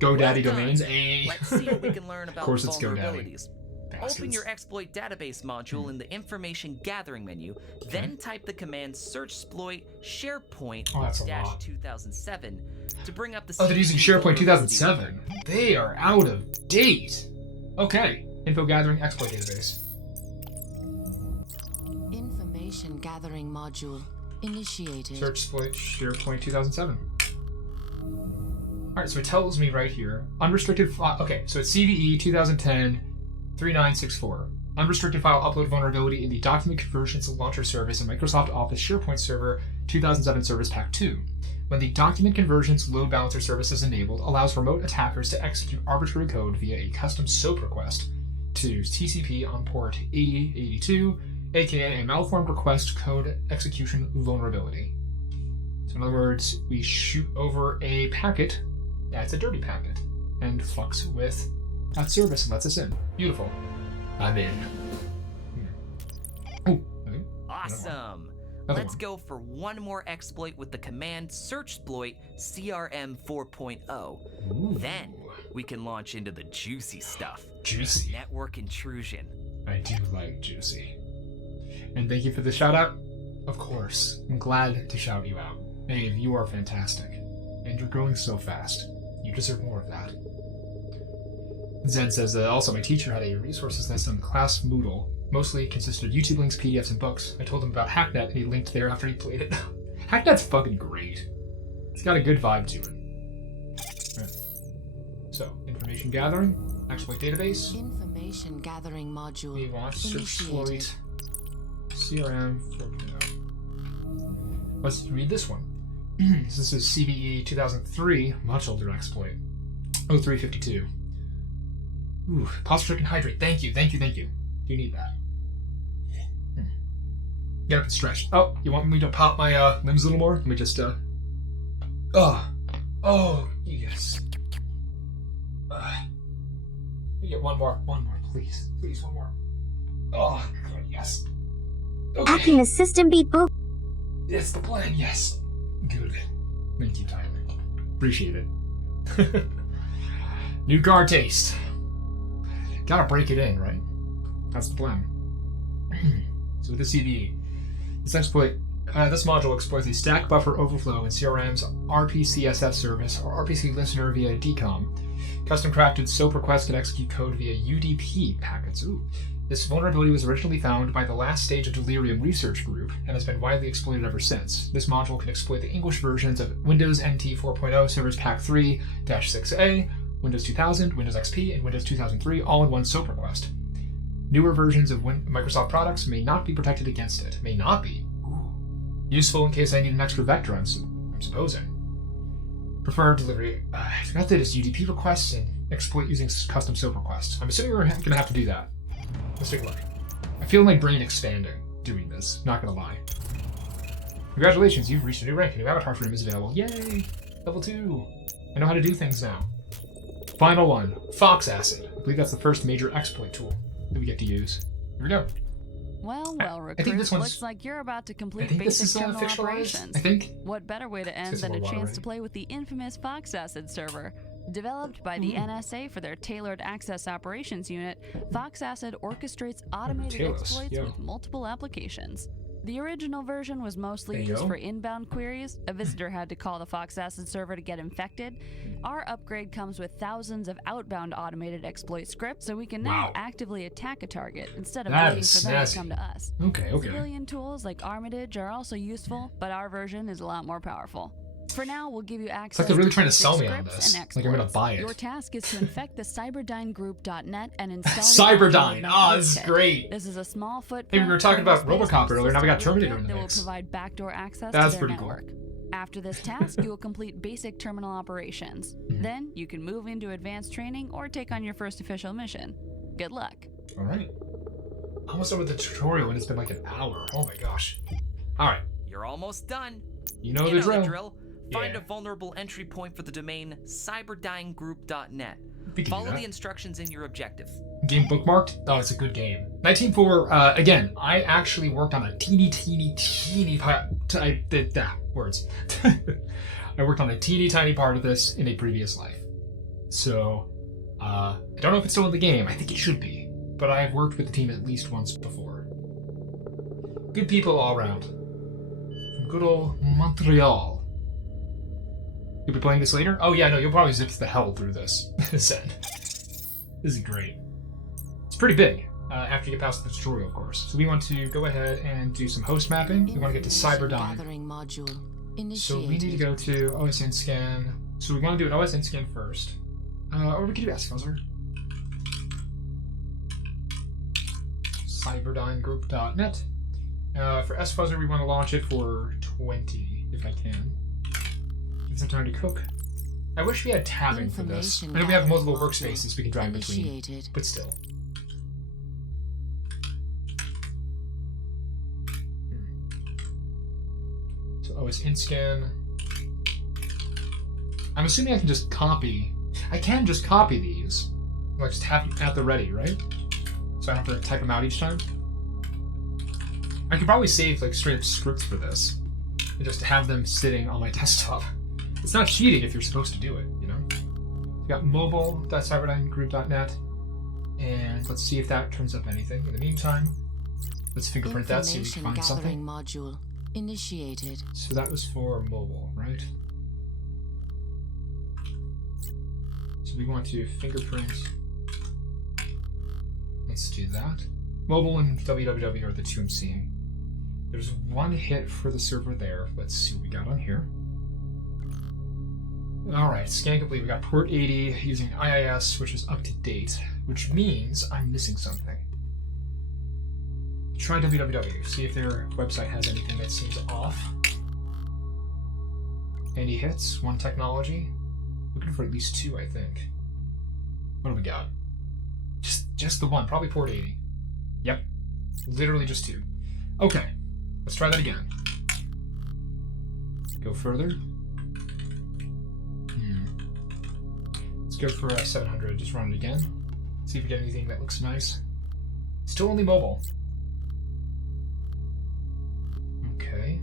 GoDaddy domains. Let's see what we can learn about Of course it's vulnerabilities. Bastards. Open your exploit database module in the information gathering menu, then type the command searchsploit SharePoint Oh, that's a lot. 2007 to bring up the. Oh, they're using SharePoint vulnerability 2007. They are out of date. Okay. Info gathering exploit database. Information gathering module initiated. Search exploit SharePoint 2007. Alright, so it tells me right here. Unrestricted file. Okay, so it's CVE 2010-3964. Unrestricted file upload vulnerability in the document conversions launcher service in Microsoft Office SharePoint Server 2007 Service Pack 2. When the document conversions load balancer service is enabled, allows remote attackers to execute arbitrary code via a custom SOAP request to TCP on port 8082, aka a malformed request code execution vulnerability. So in other words, we shoot over a packet that's a dirty packet and fucks with that service and lets us in. Beautiful. I'm in. Oh, okay. Awesome. Another Let's one. go for one more exploit with the command searchsploit CRM 4.0. Ooh. Then we can launch into the juicy stuff. Juicy. Network intrusion. I do like juicy. And thank you for the shout out. Of course. I'm glad to shout you out. Maeve, you are fantastic. And you're growing so fast. You deserve more of that. Zen says, also my teacher had a resources list on class Moodle. Mostly consisted of YouTube links, PDFs, and books. I told him about HackNet and he linked there after he played it. HackNet's fucking great. It's got a good vibe to it. Right. So, information gathering, exploit database. Information gathering module. We want to exploit CRM 4.0. Let's read this one. This is CVE 2003, much older exploit. 0352. Ooh, posture and hydrate. Thank you. Do you need that? Get up and stretch. Oh, you want me to pop my limbs a little more? Let me just Oh, yes. You get one more, please, one more. Oh, good, yes. Okay. How can the system be broke? It's the plan, yes. Good. Thank you, Tyler. Appreciate it. New car taste. Gotta break it in, right? That's the plan. So with the CVE, this module exploits a stack buffer overflow in CRM's RPCSF service or RPC listener via DCOM. Custom crafted SOAP requests can execute code via UDP packets. Ooh. This vulnerability was originally found by the last stage of Delirium research group and has been widely exploited ever since. This module can exploit the English versions of Windows NT 4.0 Servers Pack 3-6A, Windows 2000, Windows XP, and Windows 2003 all in one SOAP request. Newer versions of Microsoft products may not be protected against it. May not be. Ooh. Useful in case I need an extra vector, I'm supposing. Preferred delivery method is UDP requests and exploit using custom SOAP requests. I'm assuming we're going to have to do that. Let's take a look. I feel my brain expanding doing this, not going to lie. Congratulations, you've reached a new rank. A new avatar for him is available. Yay! Level 2. I know how to do things now. Final one. Fox Acid. I believe that's the first major exploit tool that we get to use. Here we go. Well, recruit. I think this one's, looks like you're about to complete basic terminal fictionalized, operations. I think. What better way to end than a chance to play with the infamous Fox Acid server? Developed by the NSA for their Tailored Access Operations Unit, Fox Acid orchestrates automated exploits with multiple applications. The original version was mostly used for inbound queries. A visitor had to call the Fox Acid server to get infected. Our upgrade comes with thousands of outbound automated exploit scripts, so we can now actively attack a target instead of waiting for them to come to us. Okay. Civilian tools like Armitage are also useful, but our version is a lot more powerful. For now, we'll give you access it's like they're really trying to to sell me on this. Like I'm gonna buy it. Your task is to infect the cyberdynegroup.net and install Cyberdyne. This is great. This is a small footprint. Hey, we were talking about Robocop earlier. Now we got Terminator in the mix. That will provide backdoor access That's to their pretty network. Cool. After this task, you will complete basic terminal operations. Then you can move into advanced training or take on your first official mission. Good luck. All right. Almost over the tutorial and it's been like an hour. Oh my gosh. All right. You're almost done. You know the drill. Find a vulnerable entry point for the domain cyberdynegroup.net. Follow the instructions in your objective. Game bookmarked? Oh, it's a good game. Nite Team 4, again, I actually worked on a teeny part. I did that. Words. I worked on a teeny tiny part of this in a previous life. So, I don't know if it's still in the game. I think it should be. But I've worked with the team at least once before. Good people all around. From good old Montreal. You'll be playing this later? Oh yeah, no, you'll probably zip the hell through this. This is great. It's pretty big, after you get past the tutorial, of course. So we want to go ahead and do some host mapping. We want to get to Cyberdyne. So we need to go to OSN scan. So we want to do an OSN scan first. Or we could do SFuzzer. Cyberdynegroup.net. For SFuzzer, we want to launch it for 20, if I can. Some time to cook. I wish we had tabbing for this. I know we have multiple workspaces we can drive between, but still. So OS InScan. I'm assuming I can just copy. I can just copy these. Like just have them at the ready, right? So I don't have to type them out each time. I could probably save like straight up scripts for this and just have them sitting on my desktop. It's not cheating if you're supposed to do it, you know? You got mobile.cyberdynegroup.net, and let's see if that turns up anything. In the meantime, let's fingerprint that, see if we can find something. Module. Initiated. So that was for mobile, right? So we want to fingerprint. Let's do that. Mobile and www are the two I'm seeing. There's one hit for the server there. Let's see what we got on here. Alright, scan complete. We got port 80 using IIS, which is up to date, which means I'm missing something. Try www, see if their website has anything that seems off. Any hits? One technology? Looking for at least two, I think. What do we got? Just the one, probably port 80. Yep, literally just two. Okay, let's try that again. Go further. Let's go for 700, just run it again. See if we get anything that looks nice. Still only mobile. Okay.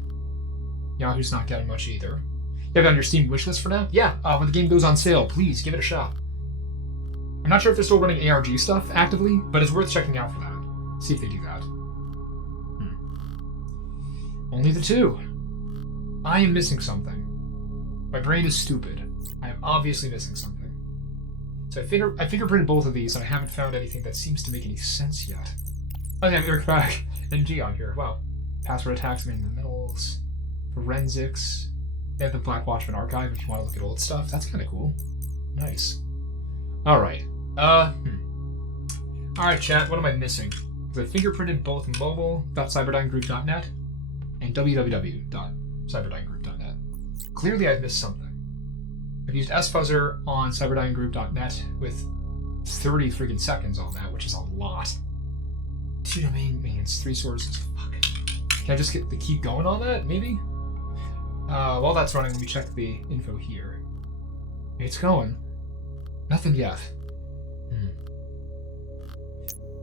Yahoo's not getting much either. You have it on your Steam wishlist for now? Yeah, when the game goes on sale, please give it a shot. I'm not sure if they're still running ARG stuff actively, but it's worth checking out for that. See if they do that. Only the two. I am missing something. My brain is stupid. I am obviously missing something. So I fingerprinted both of these, and I haven't found anything that seems to make any sense yet. Okay, I'm Eric back. NG on here. Wow. Password attacks, minerals, forensics. They have the Black Watchman archive if you want to look at old stuff. That's kind of cool. Nice. Alright. Alright, chat. What am I missing? I fingerprinted both mobile.cyberdynegroup.net and www.cyberdynegroup.net. Clearly I've missed something. I've used sfuzzer on cyberdynegroup.net with 30 freaking seconds on that, which is a lot. 2 domain names, 3 sources. Fuck. Can I just keep going on that? Maybe? While that's running, let me check the info here. It's going. Nothing yet.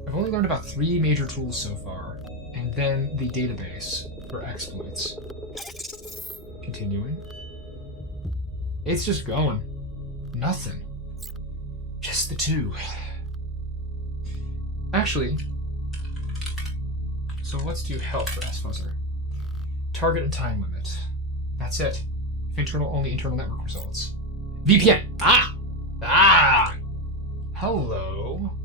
I've only learned about 3 major tools so far, and then the database for exploits. Continuing. It's just going. Nothing. Just the 2. Actually, so let's do help for sfuzzer. Target and time limit. That's it. Only internal network results. VPN. Hello.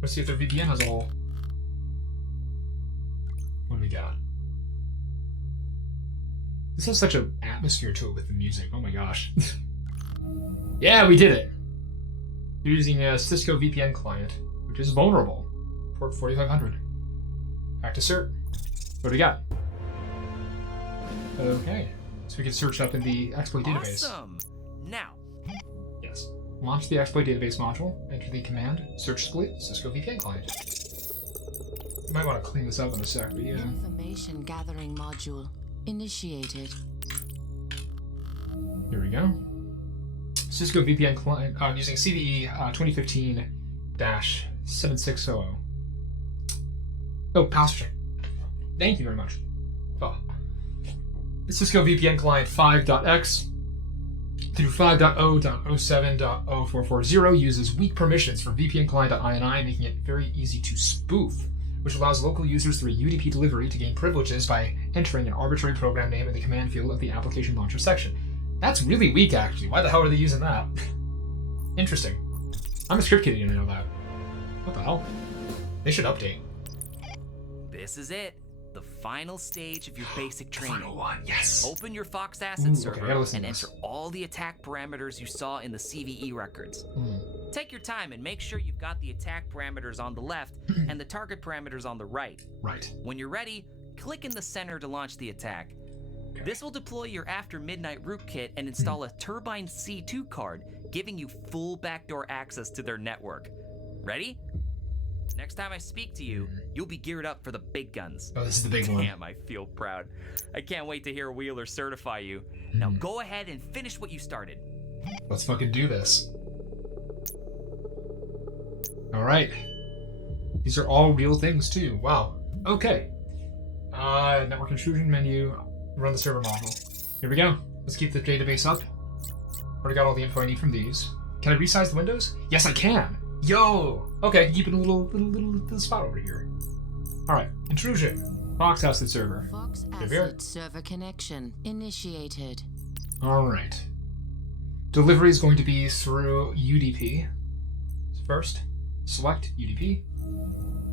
Let's see if their VPN has a hole. What do we got? This has such an atmosphere to it with the music. Oh my gosh. Yeah, we did it. You're using a Cisco VPN client, which is vulnerable. Port 4500. Back to cert. What do we got? Okay. So we can search up in the exploit database. Awesome. Now. Yes. Launch the exploit database module. Enter the command search split Cisco VPN client. You might want to clean this up in a sec, but yeah. Information gathering module initiated. Here we go. Cisco VPN client using CVE 2015-7600. Oh, password. Thank you very much. Oh. The Cisco VPN client 5.x through 5.0.07.0440 uses weak permissions for VPN client.ini, making it very easy to spoof, which allows local users through a UDP delivery to gain privileges by entering an arbitrary program name in the command field of the application launcher section. That's really weak, actually. Why the hell are they using that? Interesting. I'm a script kiddie and I know that. What the hell? They should update. This is it. The final stage of your basic training. Final one, yes. Open your Fox Asset server okay, and enter all the attack parameters you saw in the CVE records. Take your time and make sure you've got the attack parameters on the left and the target parameters on the right. Right. When you're ready, click in the center to launch the attack. Okay. This will deploy your After Midnight rootkit and install a Turbine C2 card, giving you full backdoor access to their network. Ready? Next time I speak to you, you'll be geared up for the big guns. Oh, this is the big one. Damn, I feel proud. I can't wait to hear Wheeler certify you. Now go ahead and finish what you started. Let's fucking do this. Alright. These are all real things too. Wow. Okay. Network intrusion menu. Run the server module. Here we go. Let's keep the database up. Already got all the info I need from these. Can I resize the windows? Yes, I can. Yo! Okay, I can keep it in a little spot over here. Alright, intrusion. Fox acid server. Fox Give here. acid server connection initiated. Alright. Delivery is going to be through UDP. First, select UDP.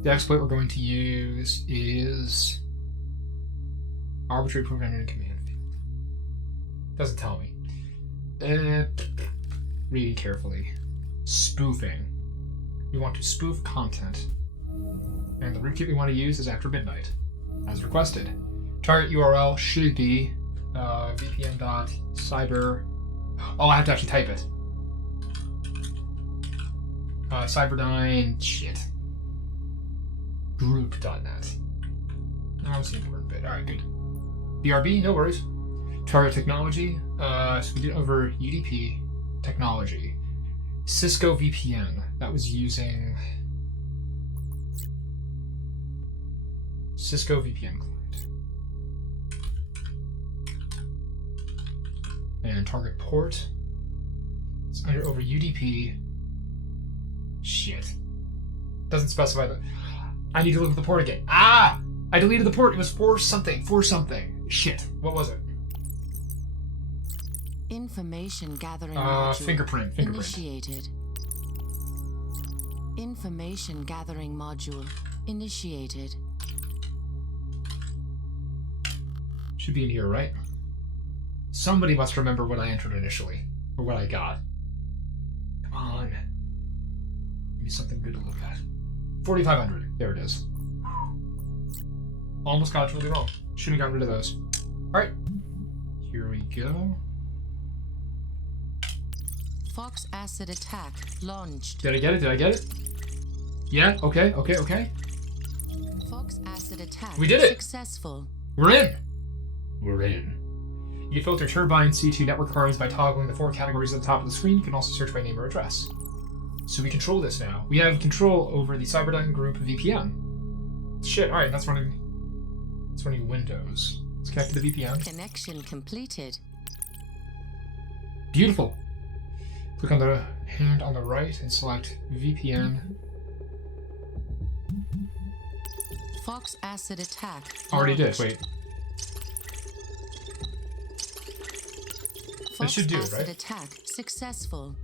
The exploit we're going to use is arbitrary programming command field. Doesn't tell me. Reading carefully. Spoofing. We want to spoof content. And the rootkit we want to use is after midnight, as requested. Target URL should be vpn.cyber. Oh, I have to actually type it. Cyberdyne shit. Group.net. That was the important bit. Alright, good. BRB, no worries. Target technology. So we did over UDP technology. Cisco VPN. That was using Cisco VPN client. And target port. It's under over UDP. Shit. Doesn't specify the. I need to look at the port again. Ah! I deleted the port. It was for something. For something. Shit. What was it? Information gathering module Fingerprint. initiated. Information gathering module initiated. Should be in here, right? Somebody must remember what I entered initially. Or what I got. Come on. Give me something good to look at. 4,500. There it is. Almost got it really wrong. Should have gotten rid of those. Alright. Here we go. Fox acid attack launched. Did I get it? Did I get it? Yeah? Okay. Fox acid attack We did it! successful. We're in! We're in. You can filter turbine C2 network cards by toggling the 4 categories at the top of the screen. You can also search by name or address. So we control this now. We have control over the Cyberdyne group VPN. Shit, alright, that's running Windows. Let's connect to the VPN. Connection completed. Beautiful. Click on the hand on the right and select VPN. Fox acid attack. Already did, launched. wait. That Fox should do it, acid right? attack successful.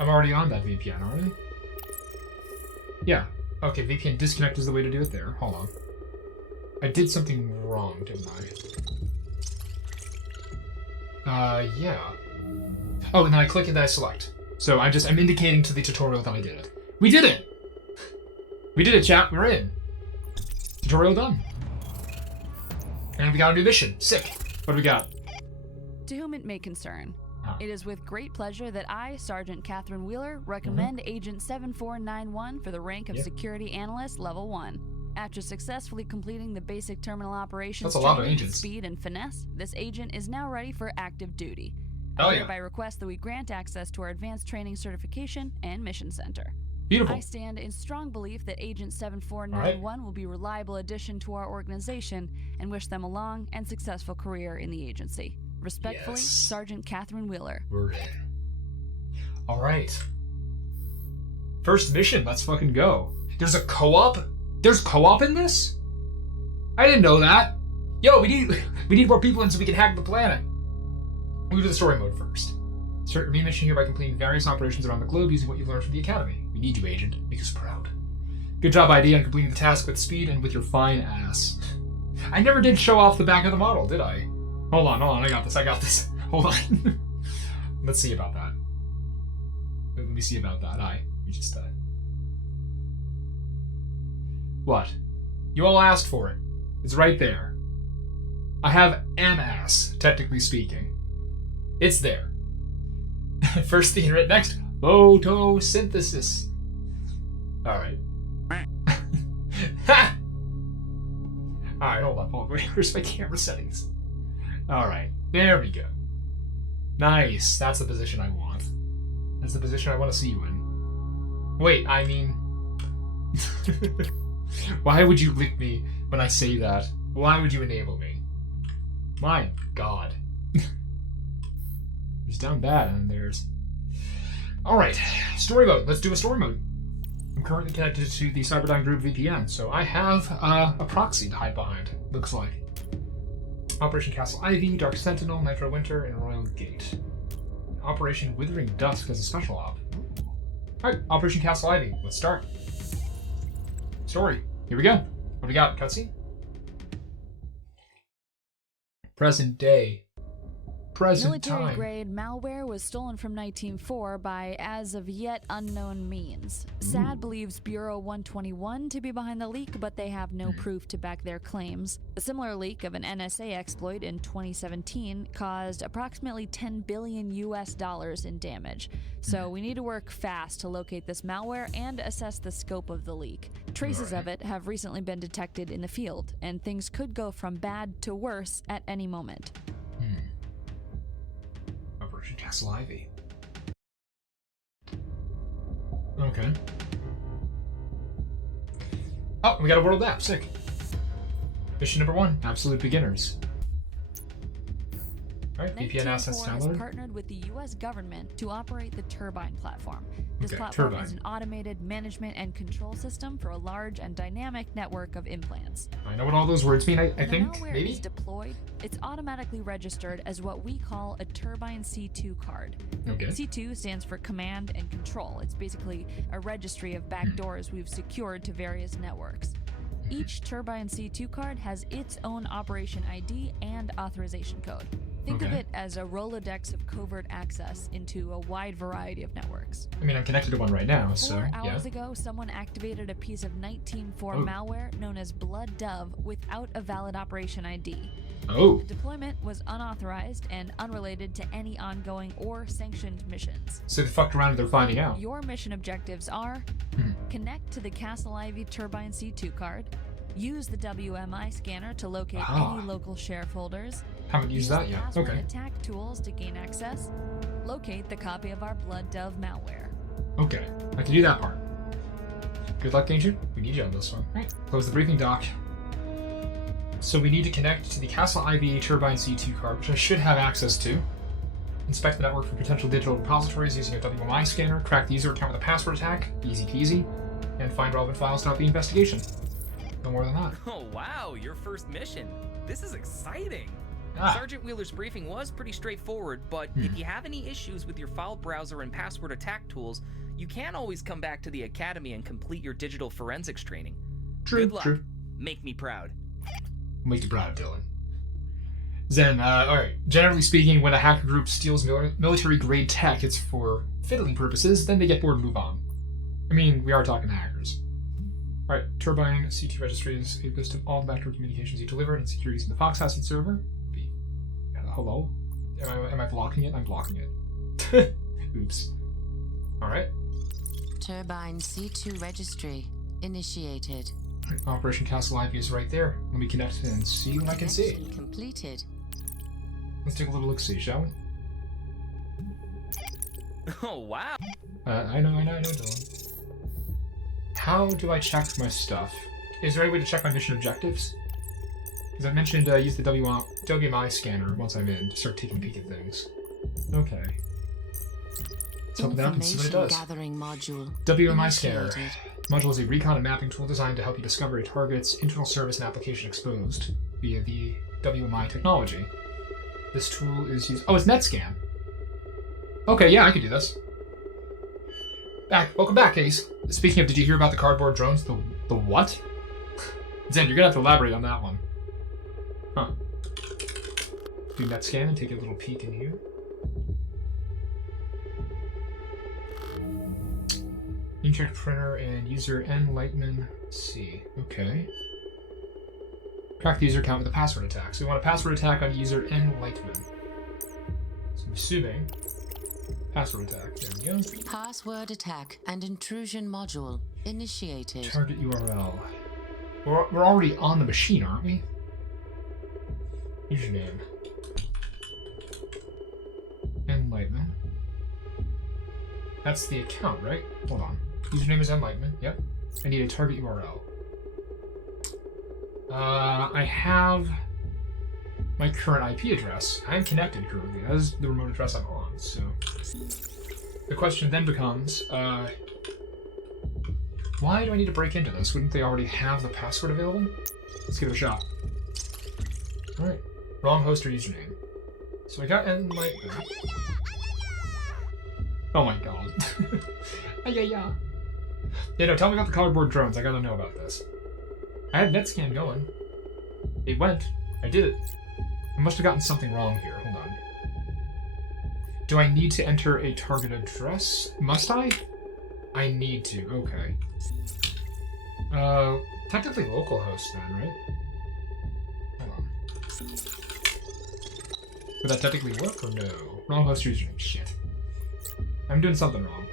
I'm already on that VPN, aren't I? Yeah. Okay, VPN disconnect is the way to do it there. Hold on. I did something wrong, didn't I? Yeah. Oh, and then I click and then I select. So I'm indicating to the tutorial that I did it. We did it! We did it, chat. We're in. Tutorial done. And we got a new mission. Sick. What do we got? To whom it may concern, Ah. it is with great pleasure that I, Sergeant Catherine Wheeler, recommend Agent 7491 for the rank of Yep. Security Analyst Level 1. After successfully completing the basic terminal operations That's a lot of training with agents. speed and finesse, this agent is now ready for active duty. Hell I yeah. hereby request that we grant access to our Advanced Training Certification and Mission Center. Beautiful. I stand in strong belief that Agent 7491 will be a reliable addition to our organization and wish them a long and successful career in the agency. Respectfully, Yes. Sergeant Catherine Wheeler. We're in. Alright. First mission, let's fucking go. There's a co-op? There's co-op in this? I didn't know that. Yo, we need more people in so we can hack the planet. We'll do the story mode first. Start your main mission here by completing various operations around the globe using what you've learned from the Academy. We need you, Agent. Make us proud. Good job, ID, on completing the task with speed and with your fine ass. I never did show off the back of the model, did I? Hold on, I got this. Hold on. Let's see about that. Let me see about that. We just, What? You all asked for it. It's right there. I have an ass, technically speaking. It's there. First thing right next, photosynthesis. Alright. Ha! Alright, hold on. Wait, where's my camera settings? Alright, there we go. Nice, that's the position I want. That's the position I want to see you in. Wait, I mean... Why would you lick me when I say that? Why would you enable me? My God. There's down bad and there's... Alright, story mode. Let's do a story mode. I'm currently connected to the Cyberdyne Group VPN, so I have a proxy to hide behind, looks like. Operation Castle Ivy, Dark Sentinel, Nitro Winter, and Royal Gate. Operation Withering Dusk as a special op. Alright, Operation Castle Ivy, let's start. Story, here we go. What do we got? Cutscene? Present day. Present time. Military-grade malware was stolen from Nite Team 4 by as of yet unknown means. SAD believes Bureau 121 to be behind the leak, but they have no proof to back their claims. A similar leak of an NSA exploit in 2017 caused approximately $10 billion in damage. So we need to work fast to locate this malware and assess the scope of the leak. Traces of it have recently been detected in the field, and things could go from bad to worse at any moment. Operation Castle Ivy. Okay. Oh, we got a world map. Sick. Mission number 1, Absolute Beginners. Alright, VPN assets has downloaded. partnered with the U.S. government to operate the Turbine platform. This Okay, platform Turbine. is an automated management and control system for a large and dynamic network of implants. I know what all those words mean, I When think, the malware maybe? is deployed, it's automatically registered as what we call a Turbine C2 card. Okay. C2 stands for Command and Control. It's basically a registry of backdoors we've secured to various networks. Each Turbine C2 card has its own operation ID and authorization code. Think of Okay. it as a Rolodex of covert access into a wide variety of networks. I mean, I'm connected to one right now, so, 4 yeah. hours ago, someone activated a piece of Nite Team 4 Oh. malware known as Blood Dove without a valid operation ID. Oh, The deployment was unauthorized and unrelated to any ongoing or sanctioned missions. so they fucked around and they're finding out. Your mission objectives are connect to the Castle Ivy Turbine C2 card, use the WMI scanner to locate Ah. any local share folders, Haven't used that the yet. password Okay. attack tools to gain access, locate the copy of our Blood Dove malware. Okay. I can do that part. Good luck, Agent. We need you on this one. Right. Close the briefing dock. So we need to connect to the Castle Ivy Turbine C2 card, which I should have access to. Inspect the network for potential digital repositories using a WMI scanner, crack the user account with a password attack, easy peasy, and find relevant files throughout the investigation. No more than that. Oh wow, your first mission. This is exciting. Ah. Sergeant Wheeler's briefing was pretty straightforward, but if you have any issues with your file browser and password attack tools, you can always come back to the Academy and complete your digital forensics training. True, Good luck. true. Make me proud. Make you proud, Dylan. Zen, alright. Generally speaking, when a hacker group steals military-grade tech, it's for fiddling purposes, then they get bored and move on. I mean, we are talking to hackers. Alright, Turbine C2 registries a list of all the backdoor communications you delivered and securities in the Fox Acid server. Hello? Am I blocking it? I'm blocking it. Oops. Alright. Turbine C2 registry initiated. Operation Castle Ivy is right there. Let me connect and see what I can see. Connection completed. Let's take a little look-see, shall we? Oh wow. I know, Dylan. How do I check my stuff? Is there any way to check my mission objectives? As I mentioned, use the WMI scanner once I'm in to start taking a peek at things. Okay. Let's open that up and see what it does. Gathering module. WMI scanner. initiated. Module is a recon and mapping tool designed to help you discover a target's internal service and application exposed via the WMI technology. This tool is used. Oh, it's NetScan. Okay, yeah, I can do this. Welcome back, Ace. Speaking of, did you hear about the cardboard drones? The what? Zen, you're gonna have to elaborate on that one. Huh. Do NetScan and take a little peek in here. Inkjet printer and user N Lightman C. Okay. Crack the user account with a password attack. So we want a password attack on user N Lightman. So I'm assuming password attack. There we go. Password attack and intrusion module initiated. Target URL. We're already on the machine, aren't we? Username. N Lightman. That's the account, right? Hold on. Username is N Lightman. Yep. I need a target URL. I have my current IP address. I am connected currently. That is the remote address I'm on, so... The question then becomes, Why do I need to break into this? Wouldn't they already have the password available? Let's give it a shot. Alright. Wrong host or username. So I got enlightenment. Oh my god. Yeah. Yeah, no, tell me about the cardboard drones. I gotta know about this. I had NetScan going. It went. I did it. I must have gotten something wrong here. Hold on. Do I need to enter a target address? Must I? I need to. Okay. Technically localhost then, right? Hold on. Would that technically work or no? Wrong host username. Shit. I'm doing something wrong.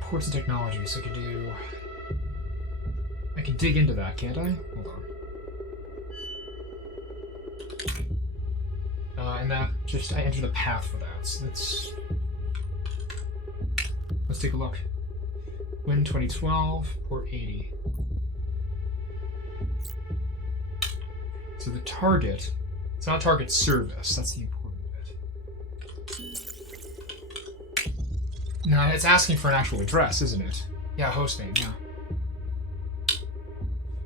Ports and technology, so I can dig into that, can't I? Hold on. And that I enter the path for that. So let's take a look. Win 2012, port 80. So the target, it's not target service, that's the important bit. No, it's asking for an actual address, isn't it? Yeah, host name, yeah.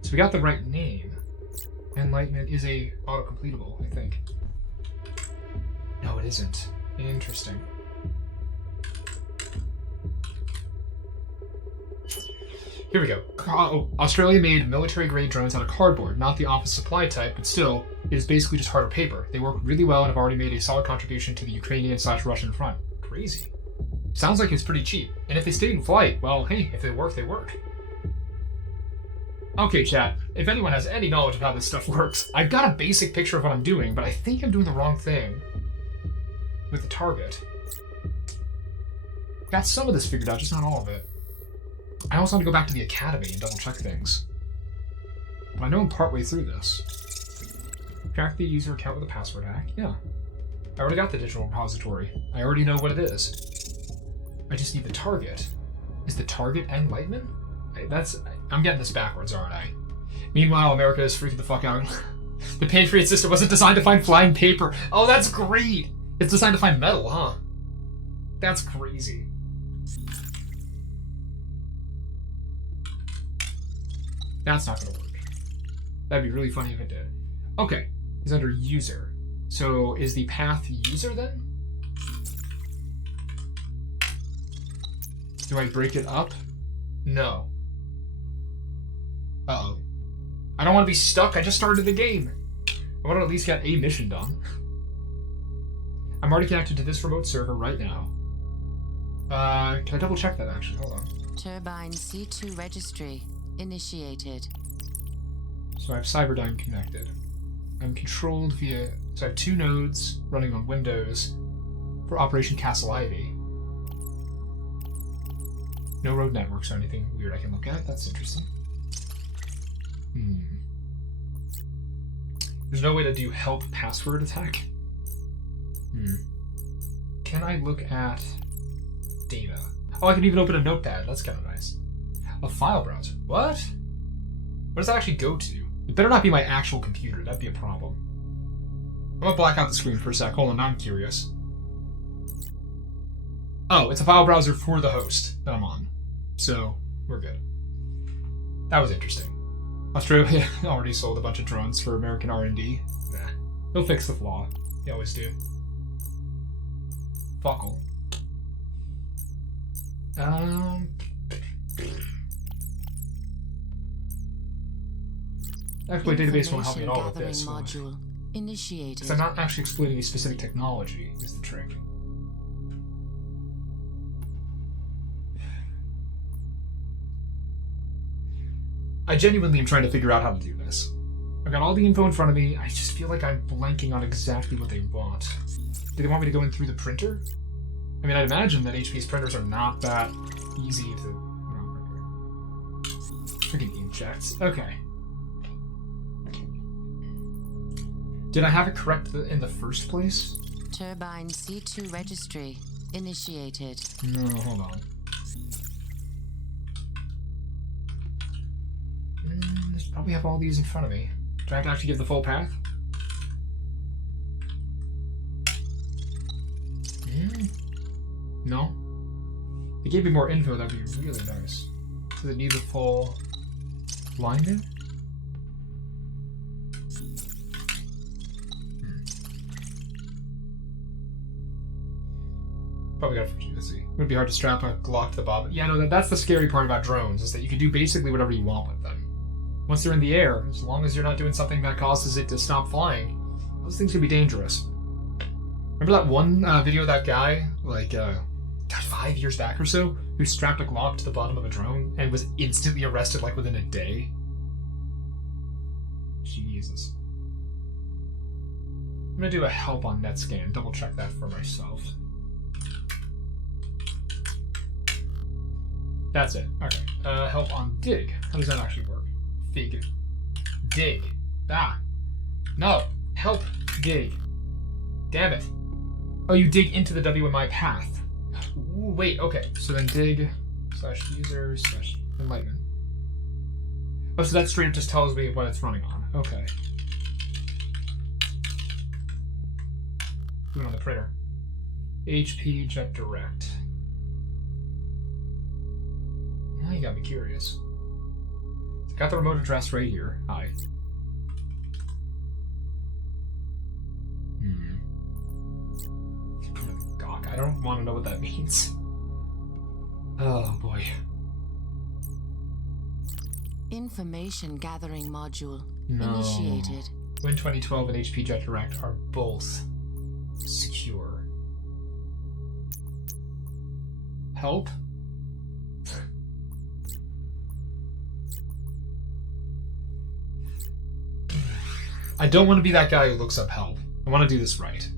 So we got the right name. Enlightenment is a auto-completable, I think. No, it isn't. Interesting. Here we go. Australia made military-grade drones out of cardboard, not the office supply type, but still, it is basically just harder paper. They work really well and have already made a solid contribution to the Ukrainian/Russian front. Crazy. Sounds like it's pretty cheap. And if they stay in flight, well, hey, if they work, they work. Okay, chat. If anyone has any knowledge of how this stuff works, I've got a basic picture of what I'm doing, but I think I'm doing the wrong thing with the target. Got some of this figured out, just not all of it. I also want to go back to the academy and double check things. But I know I'm partway through this. Crack the user account with a password hack. Yeah. I already got the digital repository. I already know what it is. I just need the target. Is the target Enlightenment? I'm getting this backwards, aren't I? Meanwhile, America is freaking the fuck out. The Patriot system wasn't designed to find flying paper. Oh, that's great! It's designed to find metal, huh? That's crazy. That's not gonna work. That'd be really funny if it did. Okay, it's under user. So is the path user then? Do I break it up? No. Uh-oh. I don't want to be stuck. I just started the game. I want to at least get a mission done. I'm already connected to this remote server right now. Can I double check that actually? Hold on. Turbine C2 registry initiated. So I have Cyberdyne connected. I'm controlled via... So I have 2 nodes running on Windows for Operation Castle Ivy. No road networks or anything weird I can look at. That's interesting. There's no way to do help password attack. Can I look at data? Oh, I can even open a notepad. That's kind of nice. A file browser. What? Where does that actually go to? It better not be my actual computer. That'd be a problem. I'm gonna black out the screen for a sec. Hold on, I'm curious. Oh, it's a file browser for the host that I'm on. So, we're good. That was interesting. Australia already sold a bunch of drones for American R&D. Nah. They'll fix the flaw. They always do. Fuckle. Exploit database won't help me at all with this. Module initiated. Because I'm not actually exploiting any specific technology, is the trick. I genuinely am trying to figure out how to do this. I've got all the info in front of me, I just feel like I'm blanking on exactly what they want. Do they want me to go in through the printer? I mean, I'd imagine that HP's printers are not that easy to... Freaking inkjets. Okay. Did I have it correct in the first place? Turbine C2 registry initiated. No, hold on. Probably have all these in front of me. Do I have to actually give the full path? No? They gave me more info, that'd be really nice. Does it need the full blinded? Probably got to see. It would be hard to strap a Glock to the bob. Yeah, no, that's the scary part about drones, is that you can do basically whatever you want with them. Once they're in the air, as long as you're not doing something that causes it to stop flying, those things can be dangerous. Remember that one video of that guy, like, 5 years back or so, who strapped a Glock to the bottom of a drone and was instantly arrested, like, within a day? Jesus. I'm gonna do a help on NetScan, double check that for myself. That's it. Okay. Help on dig. How does that actually work? Fig. Dig. Ah. No. Help dig. Damn it. Oh, you dig into the WMI path. Ooh, wait, okay. So then dig /user /enlightenment. Oh, so that straight up just tells me what it's running on. Okay. Do it on the printer. HP Jet Direct. Now you got me curious. So got the remote address right here. Hi. Gawk. I don't want to know what that means. Oh boy. Information gathering module No. initiated. Win 2012 and HP Jet Direct are both secure. Help? I don't want to be that guy who looks up help. I want to do this right.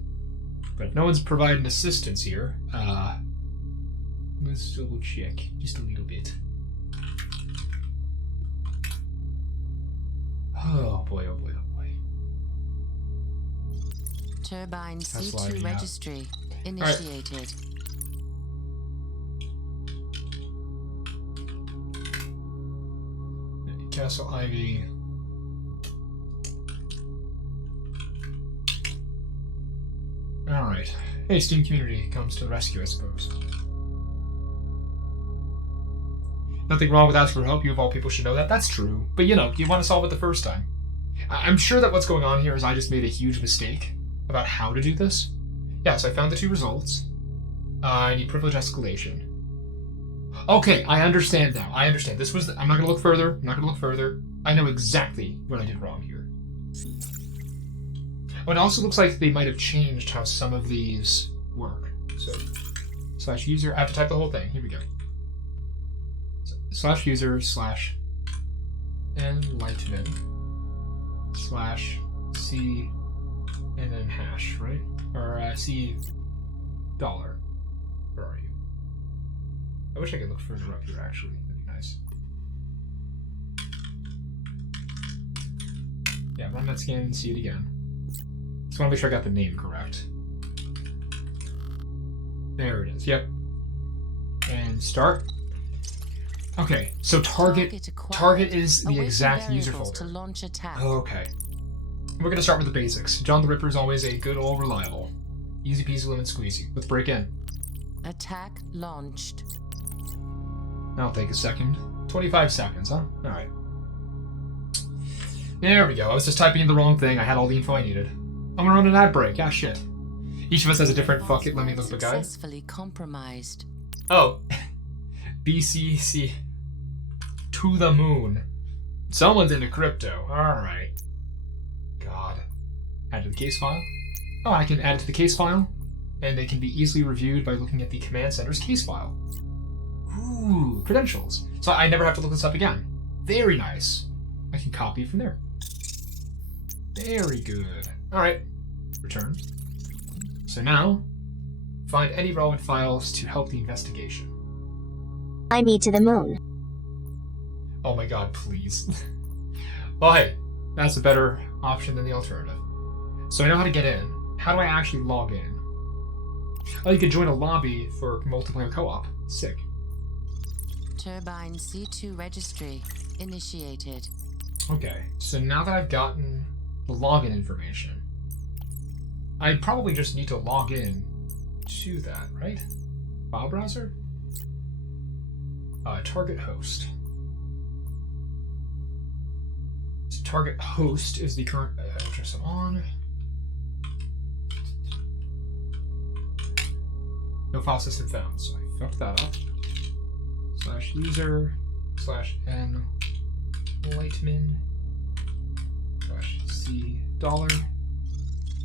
But if no one's providing assistance here, let's double check just a little bit. Oh boy, oh boy, oh boy. Turbine That's C2 logging out. registry initiated. Castle Ivy. Alright. Hey, Steam community comes to the rescue, I suppose. Nothing wrong with asking for help. You of all people should know that. That's true. But you know, you want to solve it the first time. I'm sure that what's going on here is I just made a huge mistake about how to do this. Yeah, so I found the two results. I need privilege escalation. Okay, I understand now. I understand. This was... I'm not going to look further. I'm not going to look further. I know exactly what I did wrong here. Oh, it also looks like they might have changed how some of these work. So, /user... I have to type the whole thing. Here we go. /user /enlightenment /c and then hash, right? Or C dollar. Where are you? I wish I could look further up here, actually. That'd be nice. Yeah, run that scan and see it again. Just want to make sure I got the name correct. There it is. Yep. And start. Okay, so target is the exact user folder. To launch attack. Okay. We're going to start with the basics. John the Ripper is always a good old reliable. Easy peasy lemon squeezy. Let's break in. Attack launched. That'll take a second. 25 seconds, huh? Alright. There we go. I was just typing in the wrong thing. I had all the info I needed. I'm gonna run an ad break. Ah, shit. Each of us has a different... Fuck it, let me look at the guide. Successfully compromised. Oh. BCC. To the moon. Someone's into crypto. Alright. God. Add to the case file. Oh, I can add it to the case file. And they can be easily reviewed by looking at the command center's case file. Ooh, credentials. So I never have to look this up again. Very nice. I can copy from there. Very good. Alright. Return. So now, find any relevant files to help the investigation. Fly me to the moon. Oh my god, please. Well, hey, that's a better option than the alternative. So I know how to get in. How do I actually log in? Oh, you could join a lobby for multiplayer co-op. Sick. Turbine C2 registry initiated. Okay, so now that I've gotten the login information, I probably just need to log in to that, right? File browser? Target host. So target host is the current address I'm on. No file system found, so I fucked that up. /user /n lightman /c dollar.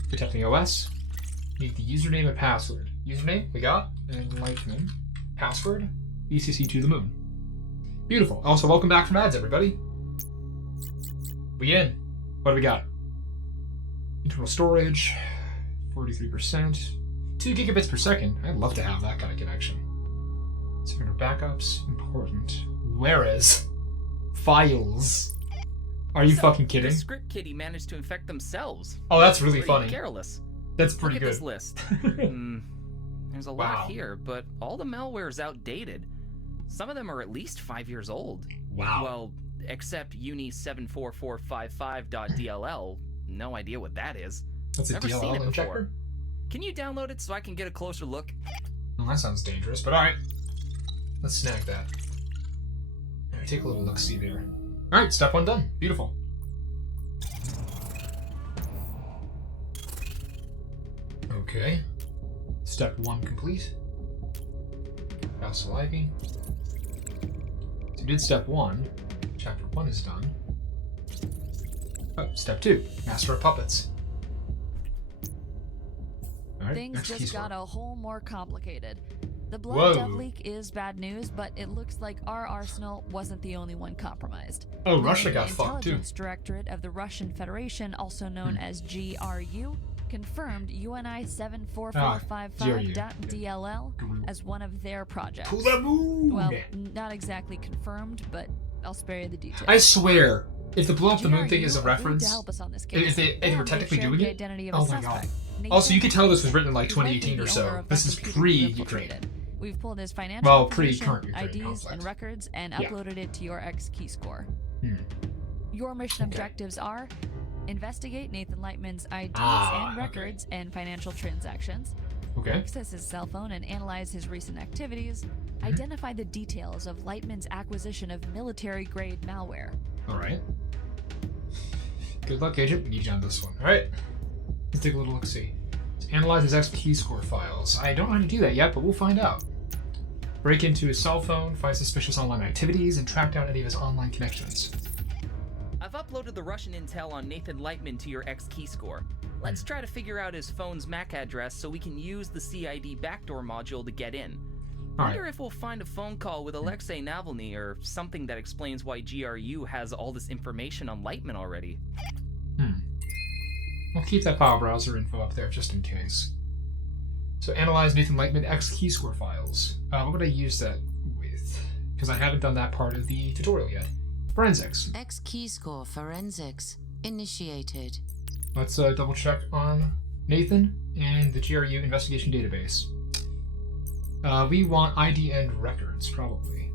Protecting OS. Need the username and password. Username, we got. And lightman. Password, ECC to the moon. Beautiful. Also, welcome back from ads, everybody. We in. What do we got? Internal storage, 43%. 2 gigabits per second. I'd love to have that kind of connection. 600 backups, important. Whereas files. Are you fucking kidding? The script kiddie managed to infect themselves. Oh, that's really funny. Careless. That's pretty Look good. At this list. There's a Wow. lot here, but all the malware is outdated. Some of them are at least 5 years old. Wow. Well, except uni74455.dll. No idea what that is. That's a Never seen DLL it injector? before. Can you download it so I can get a closer look? Well, that sounds dangerous, but alright. Let's snag that. Alright, take a little look-see there. Alright, step 1 done. Beautiful. Okay. Step 1 complete. Castle Ivy. So we did step 1. Chapter 1 is done. Oh, step 2. Master of Puppets. Alright, Things next just keysword. got a whole more complicated. The Whoa. blood dev leak is bad news, but it looks like our arsenal wasn't the only one compromised. Oh, Russia The got fucked too. Intelligence Directorate of the Russian Federation, also known as GRU, confirmed UNI 74455.dll as one of their projects. To the moon! Well, not exactly confirmed, but I'll spare you the details. I swear, if the blow up the moon GRU thing is a agreed reference, to help us on this case, if they were and technically shared doing the it, identity of oh a my god. suspect. Also, you could tell this was written in like He's likely 2018 or the so. owner of This that is computer we pre-Ukraine. infiltrated. We've pulled his financial Well, information, pre-current Ukraine IDs, conflict. and records, and Yeah. uploaded it to your X key score. Hmm. Your mission Okay. objectives are: investigate Nathan Lightman's IDs Ah, and records and financial transactions, Okay. access his cell phone and analyze his recent activities, identify the details of Lightman's acquisition of military-grade malware. Alright. Good luck, Agent. We need you on this one. Alright. Let's take a little look-see. Let's analyze his X key score files. I don't know how to do that yet, but we'll find out. Break into his cell phone, find suspicious online activities, and track down any of his online connections. I've uploaded the Russian intel on Nathan Lightman to your X key score. Let's try to figure out his phone's MAC address so we can use the CID backdoor module to get in. Alright. Wonder if we'll find a phone call with Alexei Navalny or something that explains why GRU has all this information on Lightman already. I'll keep that file browser info up there just in case. So analyze Nathan Lightman X key score files. What would I use that with? Because I haven't done that part of the tutorial yet. Forensics. X key score forensics initiated. Let's double check on Nathan and the GRU investigation database. We want ID and records, probably.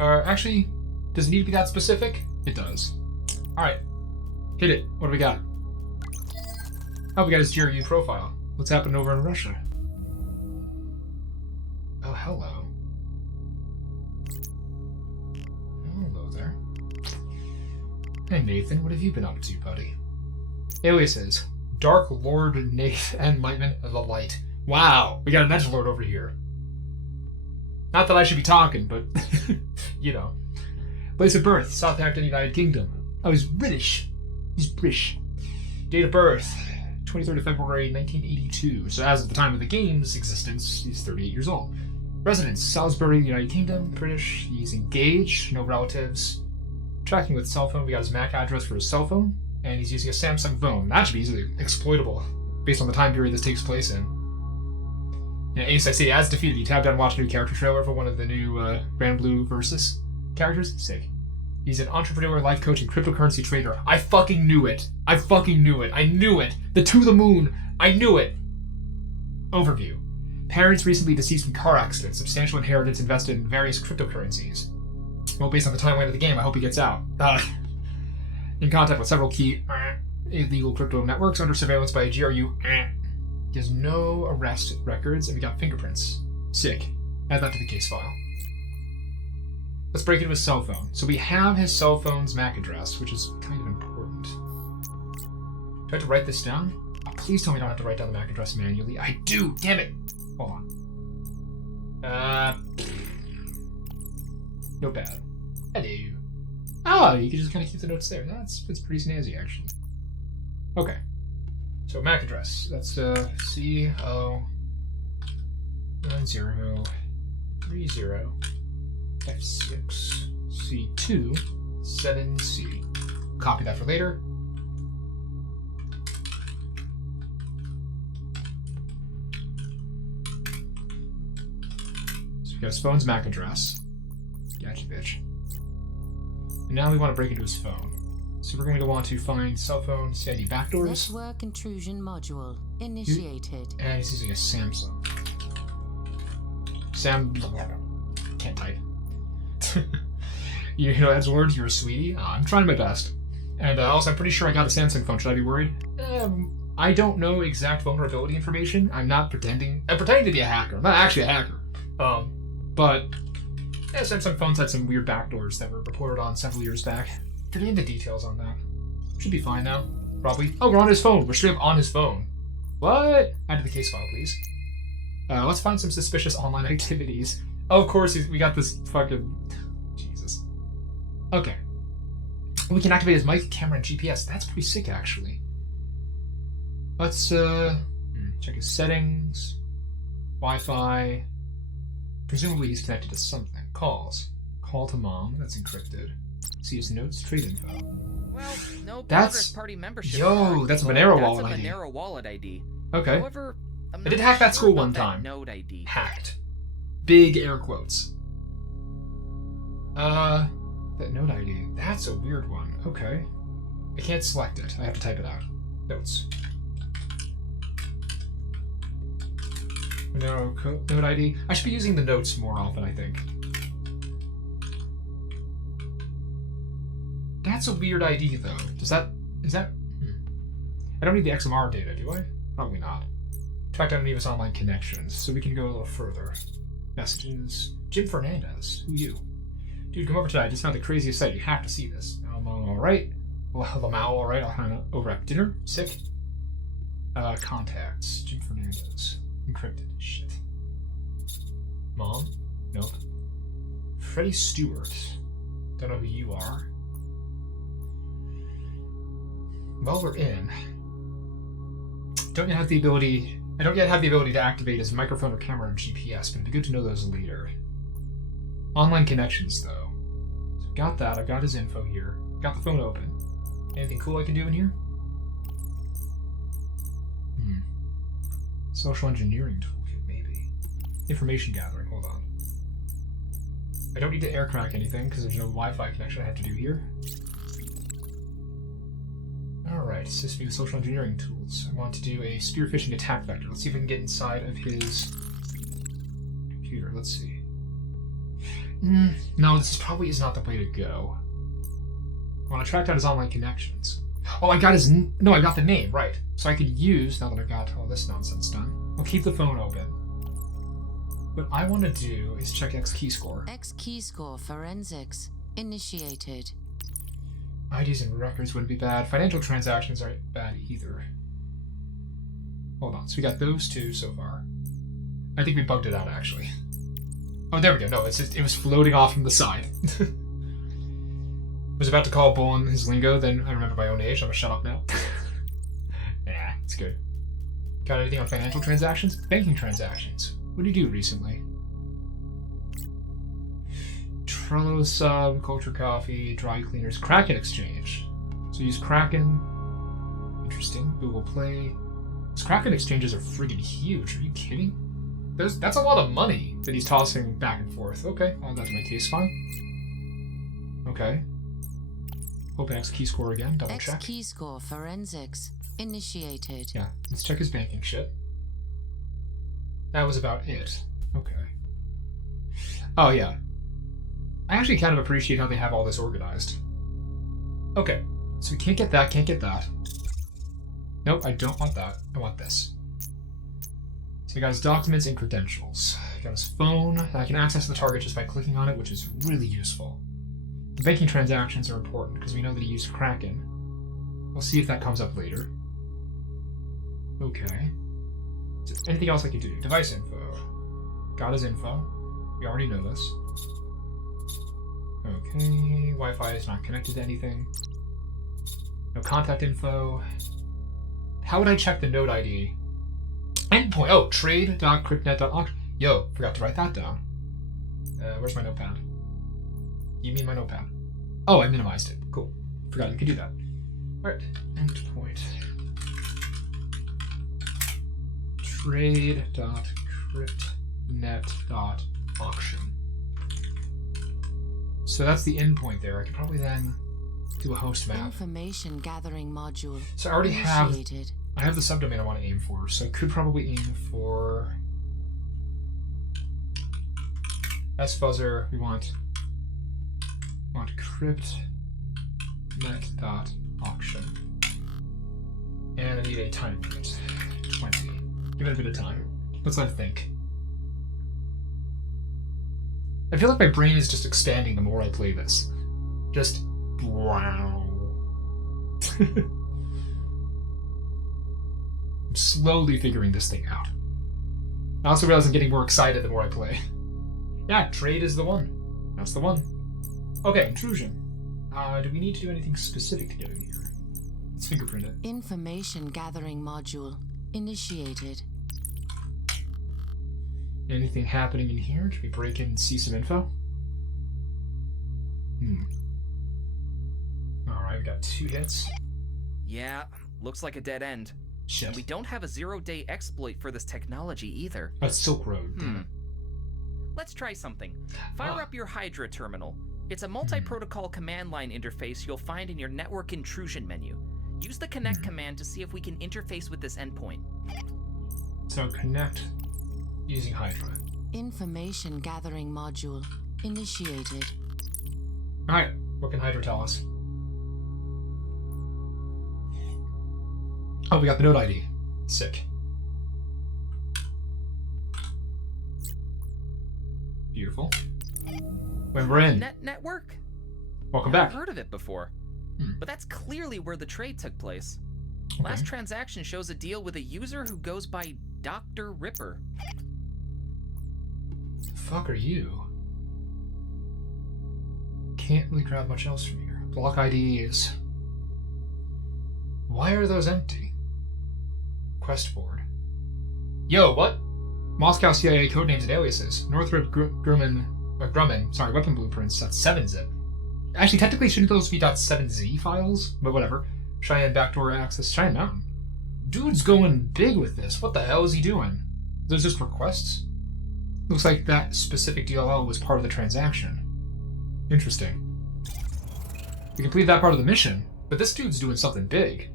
Actually, does it need to be that specific? It does. Alright. Hit it. What do we got? Oh, we got his GRU profile. What's happening over in Russia? Oh, hello. Hello there. Hey, Nathan. What have you been up to, buddy? Aliases. Dark Lord Nathan and Lightman of the Light. Wow, we got an edgelord over here. Not that I should be talking, but, you know. Place of birth, Southampton, United Kingdom. Oh, he's British. He's British. Date of birth, 23rd of February, 1982. So as of the time of the game's existence, he's 38 years old. Residence, Salisbury, United Kingdom, British. He's engaged, no relatives. Tracking with cell phone, we got his MAC address for his cell phone, and he's using a Samsung phone. That should be easily exploitable, based on the time period this takes place in. Yeah, Ace, I see, as defeated, you tab down and watch a new character trailer for one of the new Grand Blue Versus characters. Sick. He's an entrepreneur, life coach, and cryptocurrency trader. I fucking knew it. I fucking knew it. I knew it. The to the moon. I knew it. Overview. Parents recently deceased from car accident. Substantial inheritance invested in various cryptocurrencies. Well, based on the timeline of the game, I hope he gets out. In contact with several key illegal crypto networks under surveillance by a GRU. There's no arrest records, and we got fingerprints. Sick. Add that to the case file. Let's break into his cell phone. So we have his cell phone's MAC address, which is kind of important. Do I have to write this down? Oh, please tell me I don't have to write down the MAC address manually. I do! Damn it! Hold on. Notepad. Hello. Oh, you can just kind of keep the notes there. That's pretty snazzy, actually. Okay. So MAC address. That's CO9030F6C2 7C. Copy that for later. So we got his phone's MAC address. Gotcha, bitch. And now we want to break into his phone. So we're going to want to find cell phone CID backdoors. Network intrusion module initiated. And he's using a Samsung. Can't type. You know that's words. You're a sweetie. I'm trying my best. And also, I'm pretty sure I got a Samsung phone. Should I be worried? I don't know exact vulnerability information. I'm not pretending. I'm pretending to be a hacker. I'm not actually a hacker. But yeah, Samsung phones had some weird backdoors that were reported on several years back. Forget into details on that. Should be fine now. Probably. Oh, we're on his phone. We're straight up on his phone. What? Add to the case file, please. Let's find some suspicious online activities. Oh, of course, we got this fucking... Jesus. Okay. We can activate his mic, camera, and GPS. That's pretty sick, actually. Let's, check his settings. Wi-Fi. Presumably he's connected to something. Calls. Call to mom. That's encrypted. See his notes, trade info. Well, no That's... Progress Party membership. Yo, that's a Monero wallet ID. That's a Monero wallet ID. Okay. However, I did hack that school one time. Node ID. Hacked. Big air quotes. That node ID. That's a weird one. Okay. I can't select it. I have to type it out. Notes. Node ID. I should be using the notes more often, I think. That's a weird ID, though. Is that... I don't need the XMR data, do I? Probably not. In fact, I don't need his online connections, so we can go a little further. Messages. Jim Fernandez. Who you? Dude, come over today. I just found the craziest site. You have to see this. I'm alright. Lamau, alright. I'll hang out over at dinner. Sick. Contacts. Jim Fernandez. Encrypted. Shit. Mom? Nope. Freddie Stewart. Don't know who you are. Well, we're in. I don't yet have the ability to activate his microphone or camera and GPS, but it'd be good to know those later. Online connections, though. So got that. I've got his info here. Got the phone open. Anything cool I can do in here? Social engineering toolkit, maybe. Information gathering. Hold on. I don't need to air crack anything because there's no Wi-Fi connection I have to do here. Alright, assist me with social engineering tools. I want to do a spear phishing attack vector. Let's see if we can get inside of his computer. Let's see. No, this probably is not the way to go. I want to track down his online connections. Oh, I got his... No, I got the name, right. So I could use, now that I've got all this nonsense done, I'll keep the phone open. What I want to do is check X key score. X key score forensics initiated. IDs and records wouldn't be bad. Financial transactions aren't bad either. Hold on, so we got those two so far. I think we bugged it out, actually. Oh, there we go. No, it was floating off from the side. Was about to call bull on his lingo, then I remember my own age. I'm gonna shut up now. Nah, it's good. Got anything on financial transactions? Banking transactions. What did you do recently? Trello sub, Culture Coffee, Dry Cleaners, Kraken Exchange. So use Kraken. Interesting. Google Play. These Kraken exchanges are friggin' huge. Are you kidding? That's a lot of money that he's tossing back and forth. Okay, I'll add that to my case file. Okay. Open X key score again, double check. X key score forensics initiated. Yeah, let's check his banking shit. That was about it. Okay. Oh yeah. I actually kind of appreciate how they have all this organized. Okay, so we can't get that, can't get that. Nope, I don't want that. I want this. So we got his documents and credentials. got his phone. I can access the target just by clicking on it, which is really useful. Banking transactions are important because we know that he used Kraken. We'll see if that comes up later. Okay. Is there anything else I can do? Device info. Got his info. We already know this. Okay. Wi-Fi is not connected to anything. No contact info. How would I check the node ID? Endpoint. Oh, trade.cryptnet.auction. Yo, forgot to write that down. Where's my notepad? You mean my notepad? Oh, I minimized it. Cool. Forgot you could do that. Alright. Endpoint. Trade.cryptnet.auction. So that's the endpoint there. I could probably then do a host map. Information gathering module. So I already have initiated. I have the subdomain I want to aim for, so I could probably aim for sfuzzer. We want cryptnet.auction. And I need a time limit. 20. Give it a bit of time. Let's let it think. I feel like my brain is just expanding the more I play this. Just wow. I'm slowly figuring this thing out. I also realize I'm getting more excited the more I play. Yeah, trade is the one. That's the one. Okay, intrusion. Do we need to do anything specific to get in here? Let's fingerprint it. Information gathering module initiated. Anything happening in here? Can we break in and see some info? Alright, we got 2 hits. Yeah, looks like a dead end. Shit. And we don't have a 0-day exploit for this technology either. That's Silk Road. Let's try something. Fire up your Hydra terminal. It's a multi-protocol command line interface you'll find in your network intrusion menu. Use the connect command to see if we can interface with this endpoint. So connect using Hydra. Information gathering module initiated. Alright, what can Hydra tell us? Oh, we got the node ID. Sick. Beautiful. When we're in. Network? Welcome Never back. heard of it before. But that's clearly where the trade took place. Okay. Last transaction shows a deal with a user who goes by Dr. Ripper. The fuck are you? Can't really grab much else from here. Block IDs. Why are those empty? Quest board. Yo, what? Moscow CIA codenames and aliases. Northrop Grumman, weapon blueprints. That's 7-zip. Actually, technically, shouldn't those be .7z files? But whatever. Cheyenne backdoor access. Cheyenne Mountain. Dude's going big with this. What the hell is he doing? There's just requests? Looks like that specific DLL was part of the transaction. Interesting. We completed that part of the mission, but this dude's doing something big.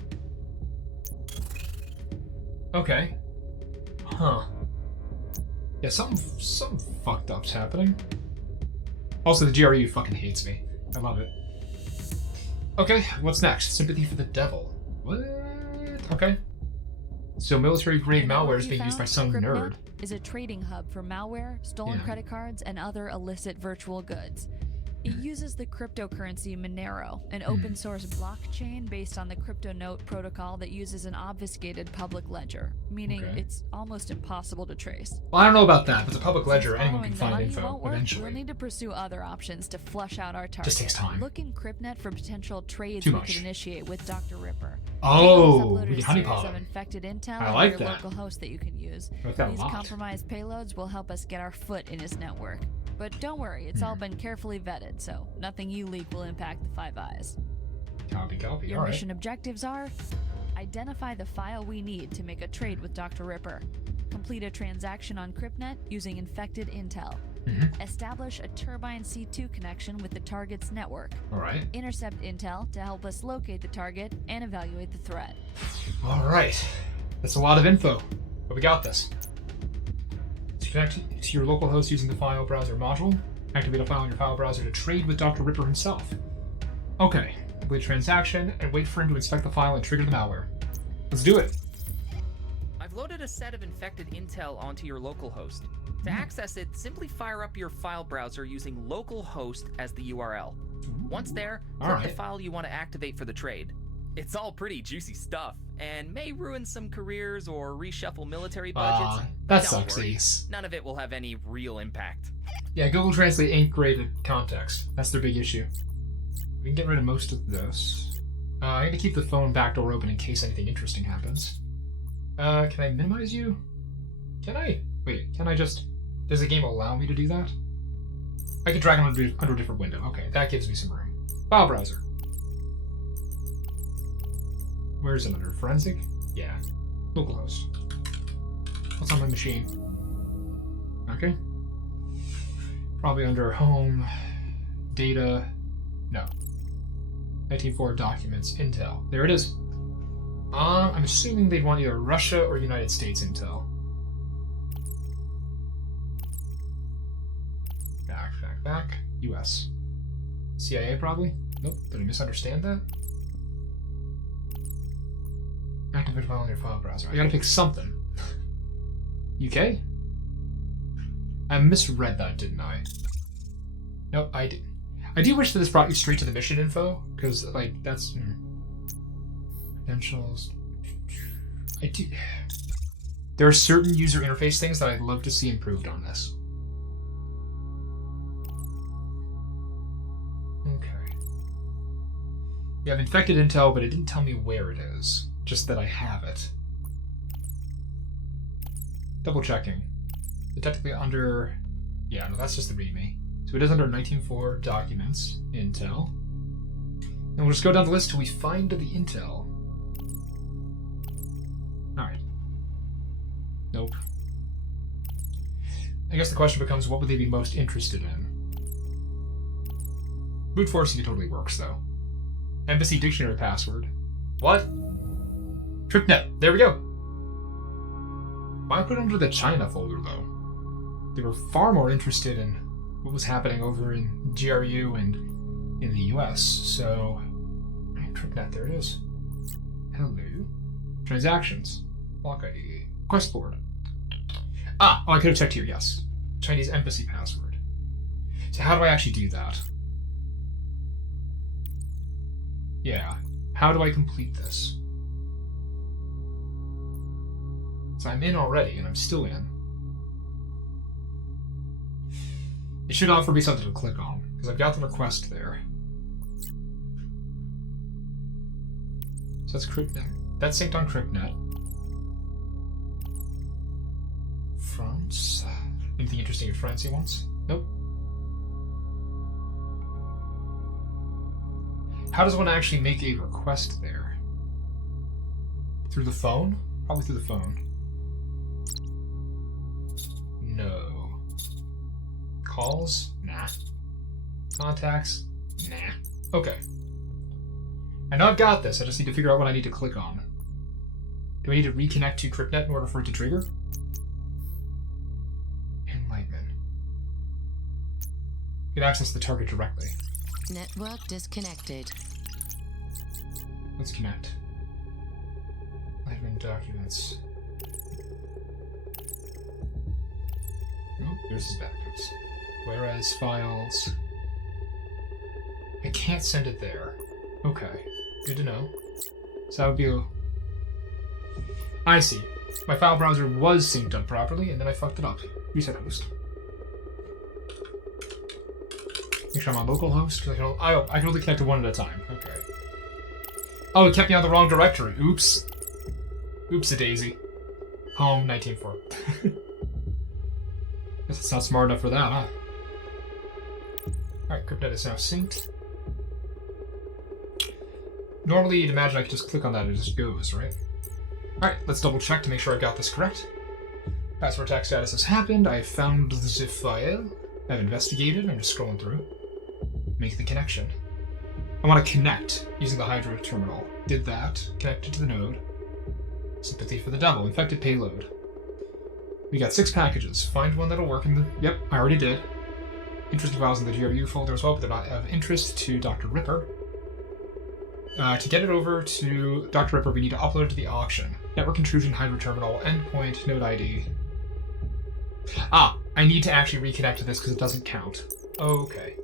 Okay. Huh. Yeah, something fucked up's happening. Also, the GRU fucking hates me. I love it. Okay, what's next? Sympathy for the devil. What? Okay. So military-grade malware is being used by some nerd. Is a trading hub for malware, stolen credit cards, and other illicit virtual goods. It uses the cryptocurrency Monero, an open-source blockchain based on the CryptoNote protocol that uses an obfuscated public ledger, meaning it's almost impossible to trace. Well, I don't know about that, but the public ledger, Since anyone can following find the money info won't work, eventually. We'll need to pursue other options to flush out our target. Just takes time. Look in CryptNet for potential trades Too we much. could initiate with Dr. Ripper. Oh, we we can can upload a series honeypot. of infected intel I like and your that. local host that you can use. I like that a These lot. compromised payloads will help us get our foot in his network. But don't worry, it's all been carefully vetted, so nothing you leak will impact the Five Eyes. Copy. Your Alright. mission objectives are: identify the file we need to make a trade with Dr. Ripper, complete a transaction on CryptNet using infected intel, establish a Turbine C2 connection with the target's network, Alright. intercept intel to help us locate the target and evaluate the threat. Alright. That's a lot of info, but we got this. To connect to your local host using the file browser module, activate a file in your file browser to trade with Dr. Ripper himself. Okay, complete a transaction and wait for him to inspect the file and trigger the malware. Let's do it. I've loaded a set of infected intel onto your local host. To access it, simply fire up your file browser using localhost as the URL. Once there, click the file you want to activate for the trade. It's all pretty juicy stuff, and may ruin some careers or reshuffle military budgets. That Don't sucks, worry, Ace. none of it will have any real impact. Yeah, Google Translate ain't great at context. That's their big issue. We can get rid of most of this. I'm gonna keep the phone backdoor open in case anything interesting happens. Can I minimize you? Can I? Wait, can I just... Does the game allow me to do that? I can drag them under a different window. Okay, that gives me some room. File browser. Where is it under? Forensic? Yeah. Localhost. What's on my machine? Okay. Probably under home, data, no. 1904 documents, Intel. There it is. I'm assuming they'd want either Russia or United States Intel. Back. US. CIA probably? Nope. Did I misunderstand that? Activate file in your file browser. I gotta pick something. UK? I misread that, didn't I? Nope, I didn't. I do wish that this brought you straight to the mission info, because, like, that's... Credentials... I do... There are certain user interface things that I'd love to see improved on this. Okay. We have infected intel, but it didn't tell me where it is. Just that I have it. Double checking. It's technically under... Yeah, no, that's just the README. So it is under 1904 documents, Intel. And we'll just go down the list till we find the Intel. Alright. Nope. I guess the question becomes, what would they be most interested in? Brute forcing it totally works, though. Embassy dictionary password. What? TripNet. There we go. Why put it under the China folder, though? They were far more interested in what was happening over in GRU and in the US, so... TripNet, there it is. Hello. Transactions. Block ID. Quest board. Oh, I could have checked here, yes. Chinese embassy password. So how do I actually do that? Yeah. How do I complete this? So I'm in already, and I'm still in. It should offer me something to click on, because I've got the request there. So that's CryptNet. That's synced on CryptNet. France. Anything interesting in France he wants? Nope. How does one actually make a request there? Through the phone? Probably through the phone. No. Calls? Nah. Contacts? Nah. Okay. I know I've got this, I just need to figure out what I need to click on. Do I need to reconnect to CryptNet in order for it to trigger? Enlightenment. You can access the target directly. Network disconnected. Let's connect. Enlightenment documents. Oh, there's his backups. Whereas files... I can't send it there. Okay, good to know. So that would be a... I see. My file browser was synced up properly, and then I fucked it up. Reset host. Make sure I'm on localhost, because I can only connect to one at a time. Okay. Oh, it kept me on the wrong directory. Oops. Oops-a-daisy. Home 1904. Guess it's not smart enough for that, huh? Alright, CryptNet is now synced. Normally, you'd imagine I could just click on that and it just goes, right? Alright, let's double check to make sure I got this correct. Password attack status has happened. I have found the zip file. I've investigated. I'm just scrolling through. Make the connection. I want to connect using the Hydro terminal. Did that. Connected to the node. Sympathy for the devil. Infected payload. We got 6 packages. Find one that'll work in the... Yep, I already did. Interesting files in the GRU folder as well, but they're not of interest to Dr. Ripper. To get it over to Dr. Ripper, we need to upload it to the auction. Network intrusion, Hydro terminal, endpoint, node ID. Ah, I need to actually reconnect to this because it doesn't count. Okay.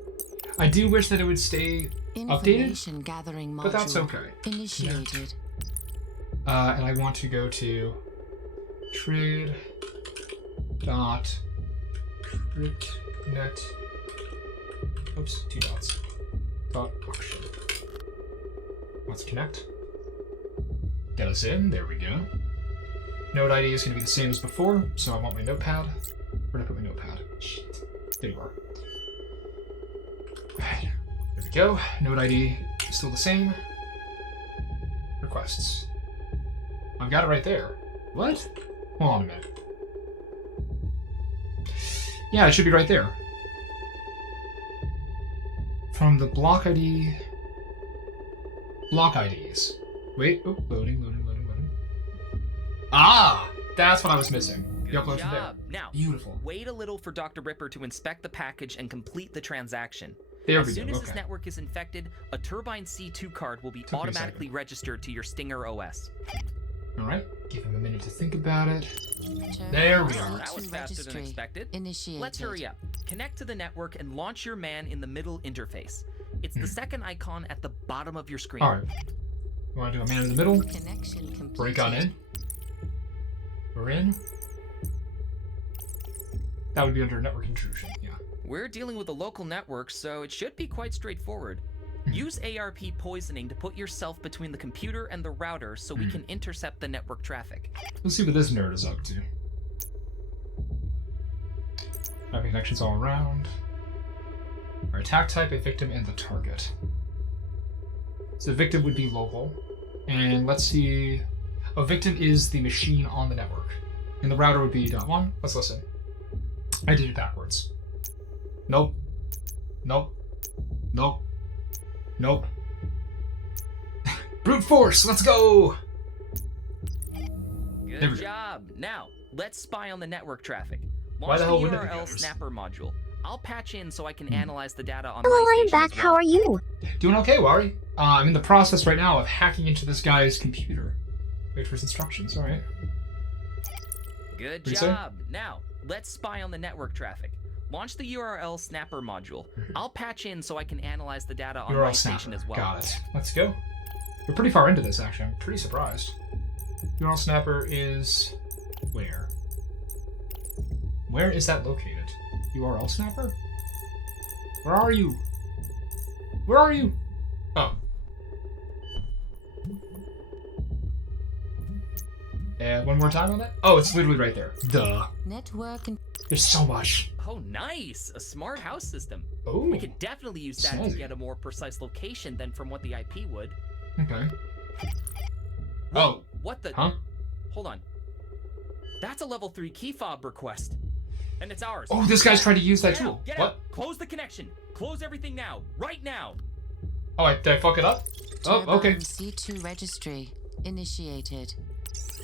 I do wish that it would stay updated, Information gathering module but that's okay. initiated. And I want to go to trade dot cryptnet. Oops, 2 dots. Dot auction. Let's connect. Get us in. There we go. Node ID is going to be the same as before, so I want my notepad. Where did I put my notepad? Shit. There you are. Alright. There we go. Node ID is still the same. Requests. I've got it right there. What? Hold on a minute. Yeah, it should be right there. From the block ID... Block IDs. Wait, oh, loading. Ah! That's what I was missing. The upload from there. Now, beautiful. Wait a little for Dr. Ripper to inspect the package and complete the transaction. There as we soon go. as Okay. this network is infected, a Turbine C2 card will be automatically registered to your Stinger OS. Alright, give him a minute to think about it. Turbine There we C2 are. That was faster than registry expected. Initiated. Let's hurry up. Connect to the network and launch your man in the middle interface. It's the second icon at the bottom of your screen. Alright. You want to do a man in the middle? Connection completed. Break on in. We're in. That would be under network intrusion, yeah. We're dealing with a local network, so it should be quite straightforward. Use ARP poisoning to put yourself between the computer and the router so we can intercept the network traffic. Let's see what this nerd is up to. Traffic connections all around. Our attack type, a victim, and the target. So the victim would be local. And let's see... A victim is the machine on the network. And the router would be .1. Let's listen. I did it backwards. Nope. Nope. Nope. Nope. Brute force, let's go! Good job. Now, let's spy on the network traffic. Launch the hell the wouldn't it be URL others? snapper module. I'll patch in so I can analyze the data on Hello, my I'm station back. as well. How are you? Doing okay, Wari. I'm in the process right now of hacking into this guy's computer. Wait for his instructions, alright. Good What'd you say? job. Now, let's spy on the network traffic. Launch the URL snapper module. I'll patch in so I can analyze the data on my URL station snapper. as well. Got it. Let's go. We're pretty far into this, actually. I'm pretty surprised. URL snapper is... where? Where is that located? URL snapper? Where are you? Where are you? Oh. One more time on that? Oh, it's literally right there. Duh. Network and There's so much. Oh, nice! A smart house system. Oh. We could definitely use that Snazzy. to get a more precise location than from what the IP would. Okay. Whoa, Oh. What the? Huh? Hold on. That's a level 3 key fob request. And it's ours. Oh, this guy's trying to use that Get tool. out, get What? out. Close the connection. Close everything now. Right now. Oh, did I fuck it up? Oh, okay. Turbine C2 registry initiated.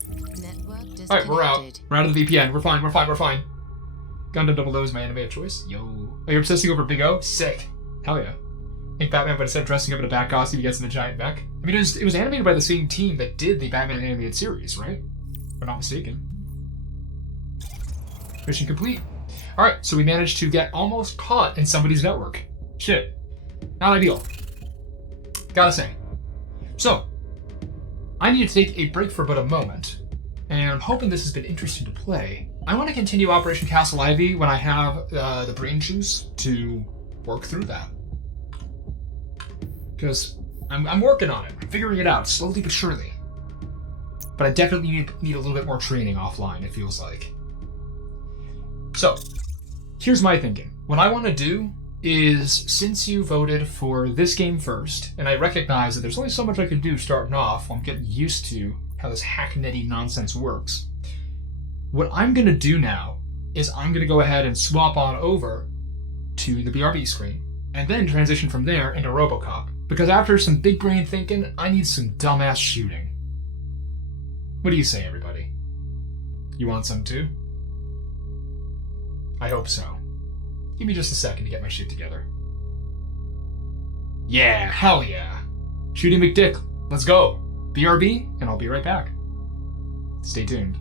Network disconnected. Alright, we're out. We're out of the VPN. We're fine, we're fine, we're fine. Gundam Double O is my anime of choice. Yo. Are you obsessing over Big O? Sick. Hell yeah. I think Batman, but instead of dressing up in a bat costume, he gets in a giant mech. I mean, it was animated by the same team that did the Batman animated series, right? If I'm not mistaken. Mission complete. Alright, so we managed to get almost caught in somebody's network. Shit. Not ideal. Gotta say. So, I need to take a break for but a moment, and I'm hoping this has been interesting to play. I want to continue Operation Castle Ivy when I have the brain juice to work through that. Because I'm working on it. I'm figuring it out, slowly but surely. But I definitely need a little bit more training offline, it feels like. So, here's my thinking. What I want to do is, since you voted for this game first, and I recognize that there's only so much I can do starting off while I'm getting used to how this hacknetty nonsense works, what I'm going to do now is I'm going to go ahead and swap on over to the BRB screen, and then transition from there into RoboCop. Because after some big brain thinking, I need some dumbass shooting. What do you say, everybody? You want some too? I hope so. Give me just a second to get my shit together. Yeah, hell yeah. Shooting McDick, let's go. BRB, and I'll be right back. Stay tuned.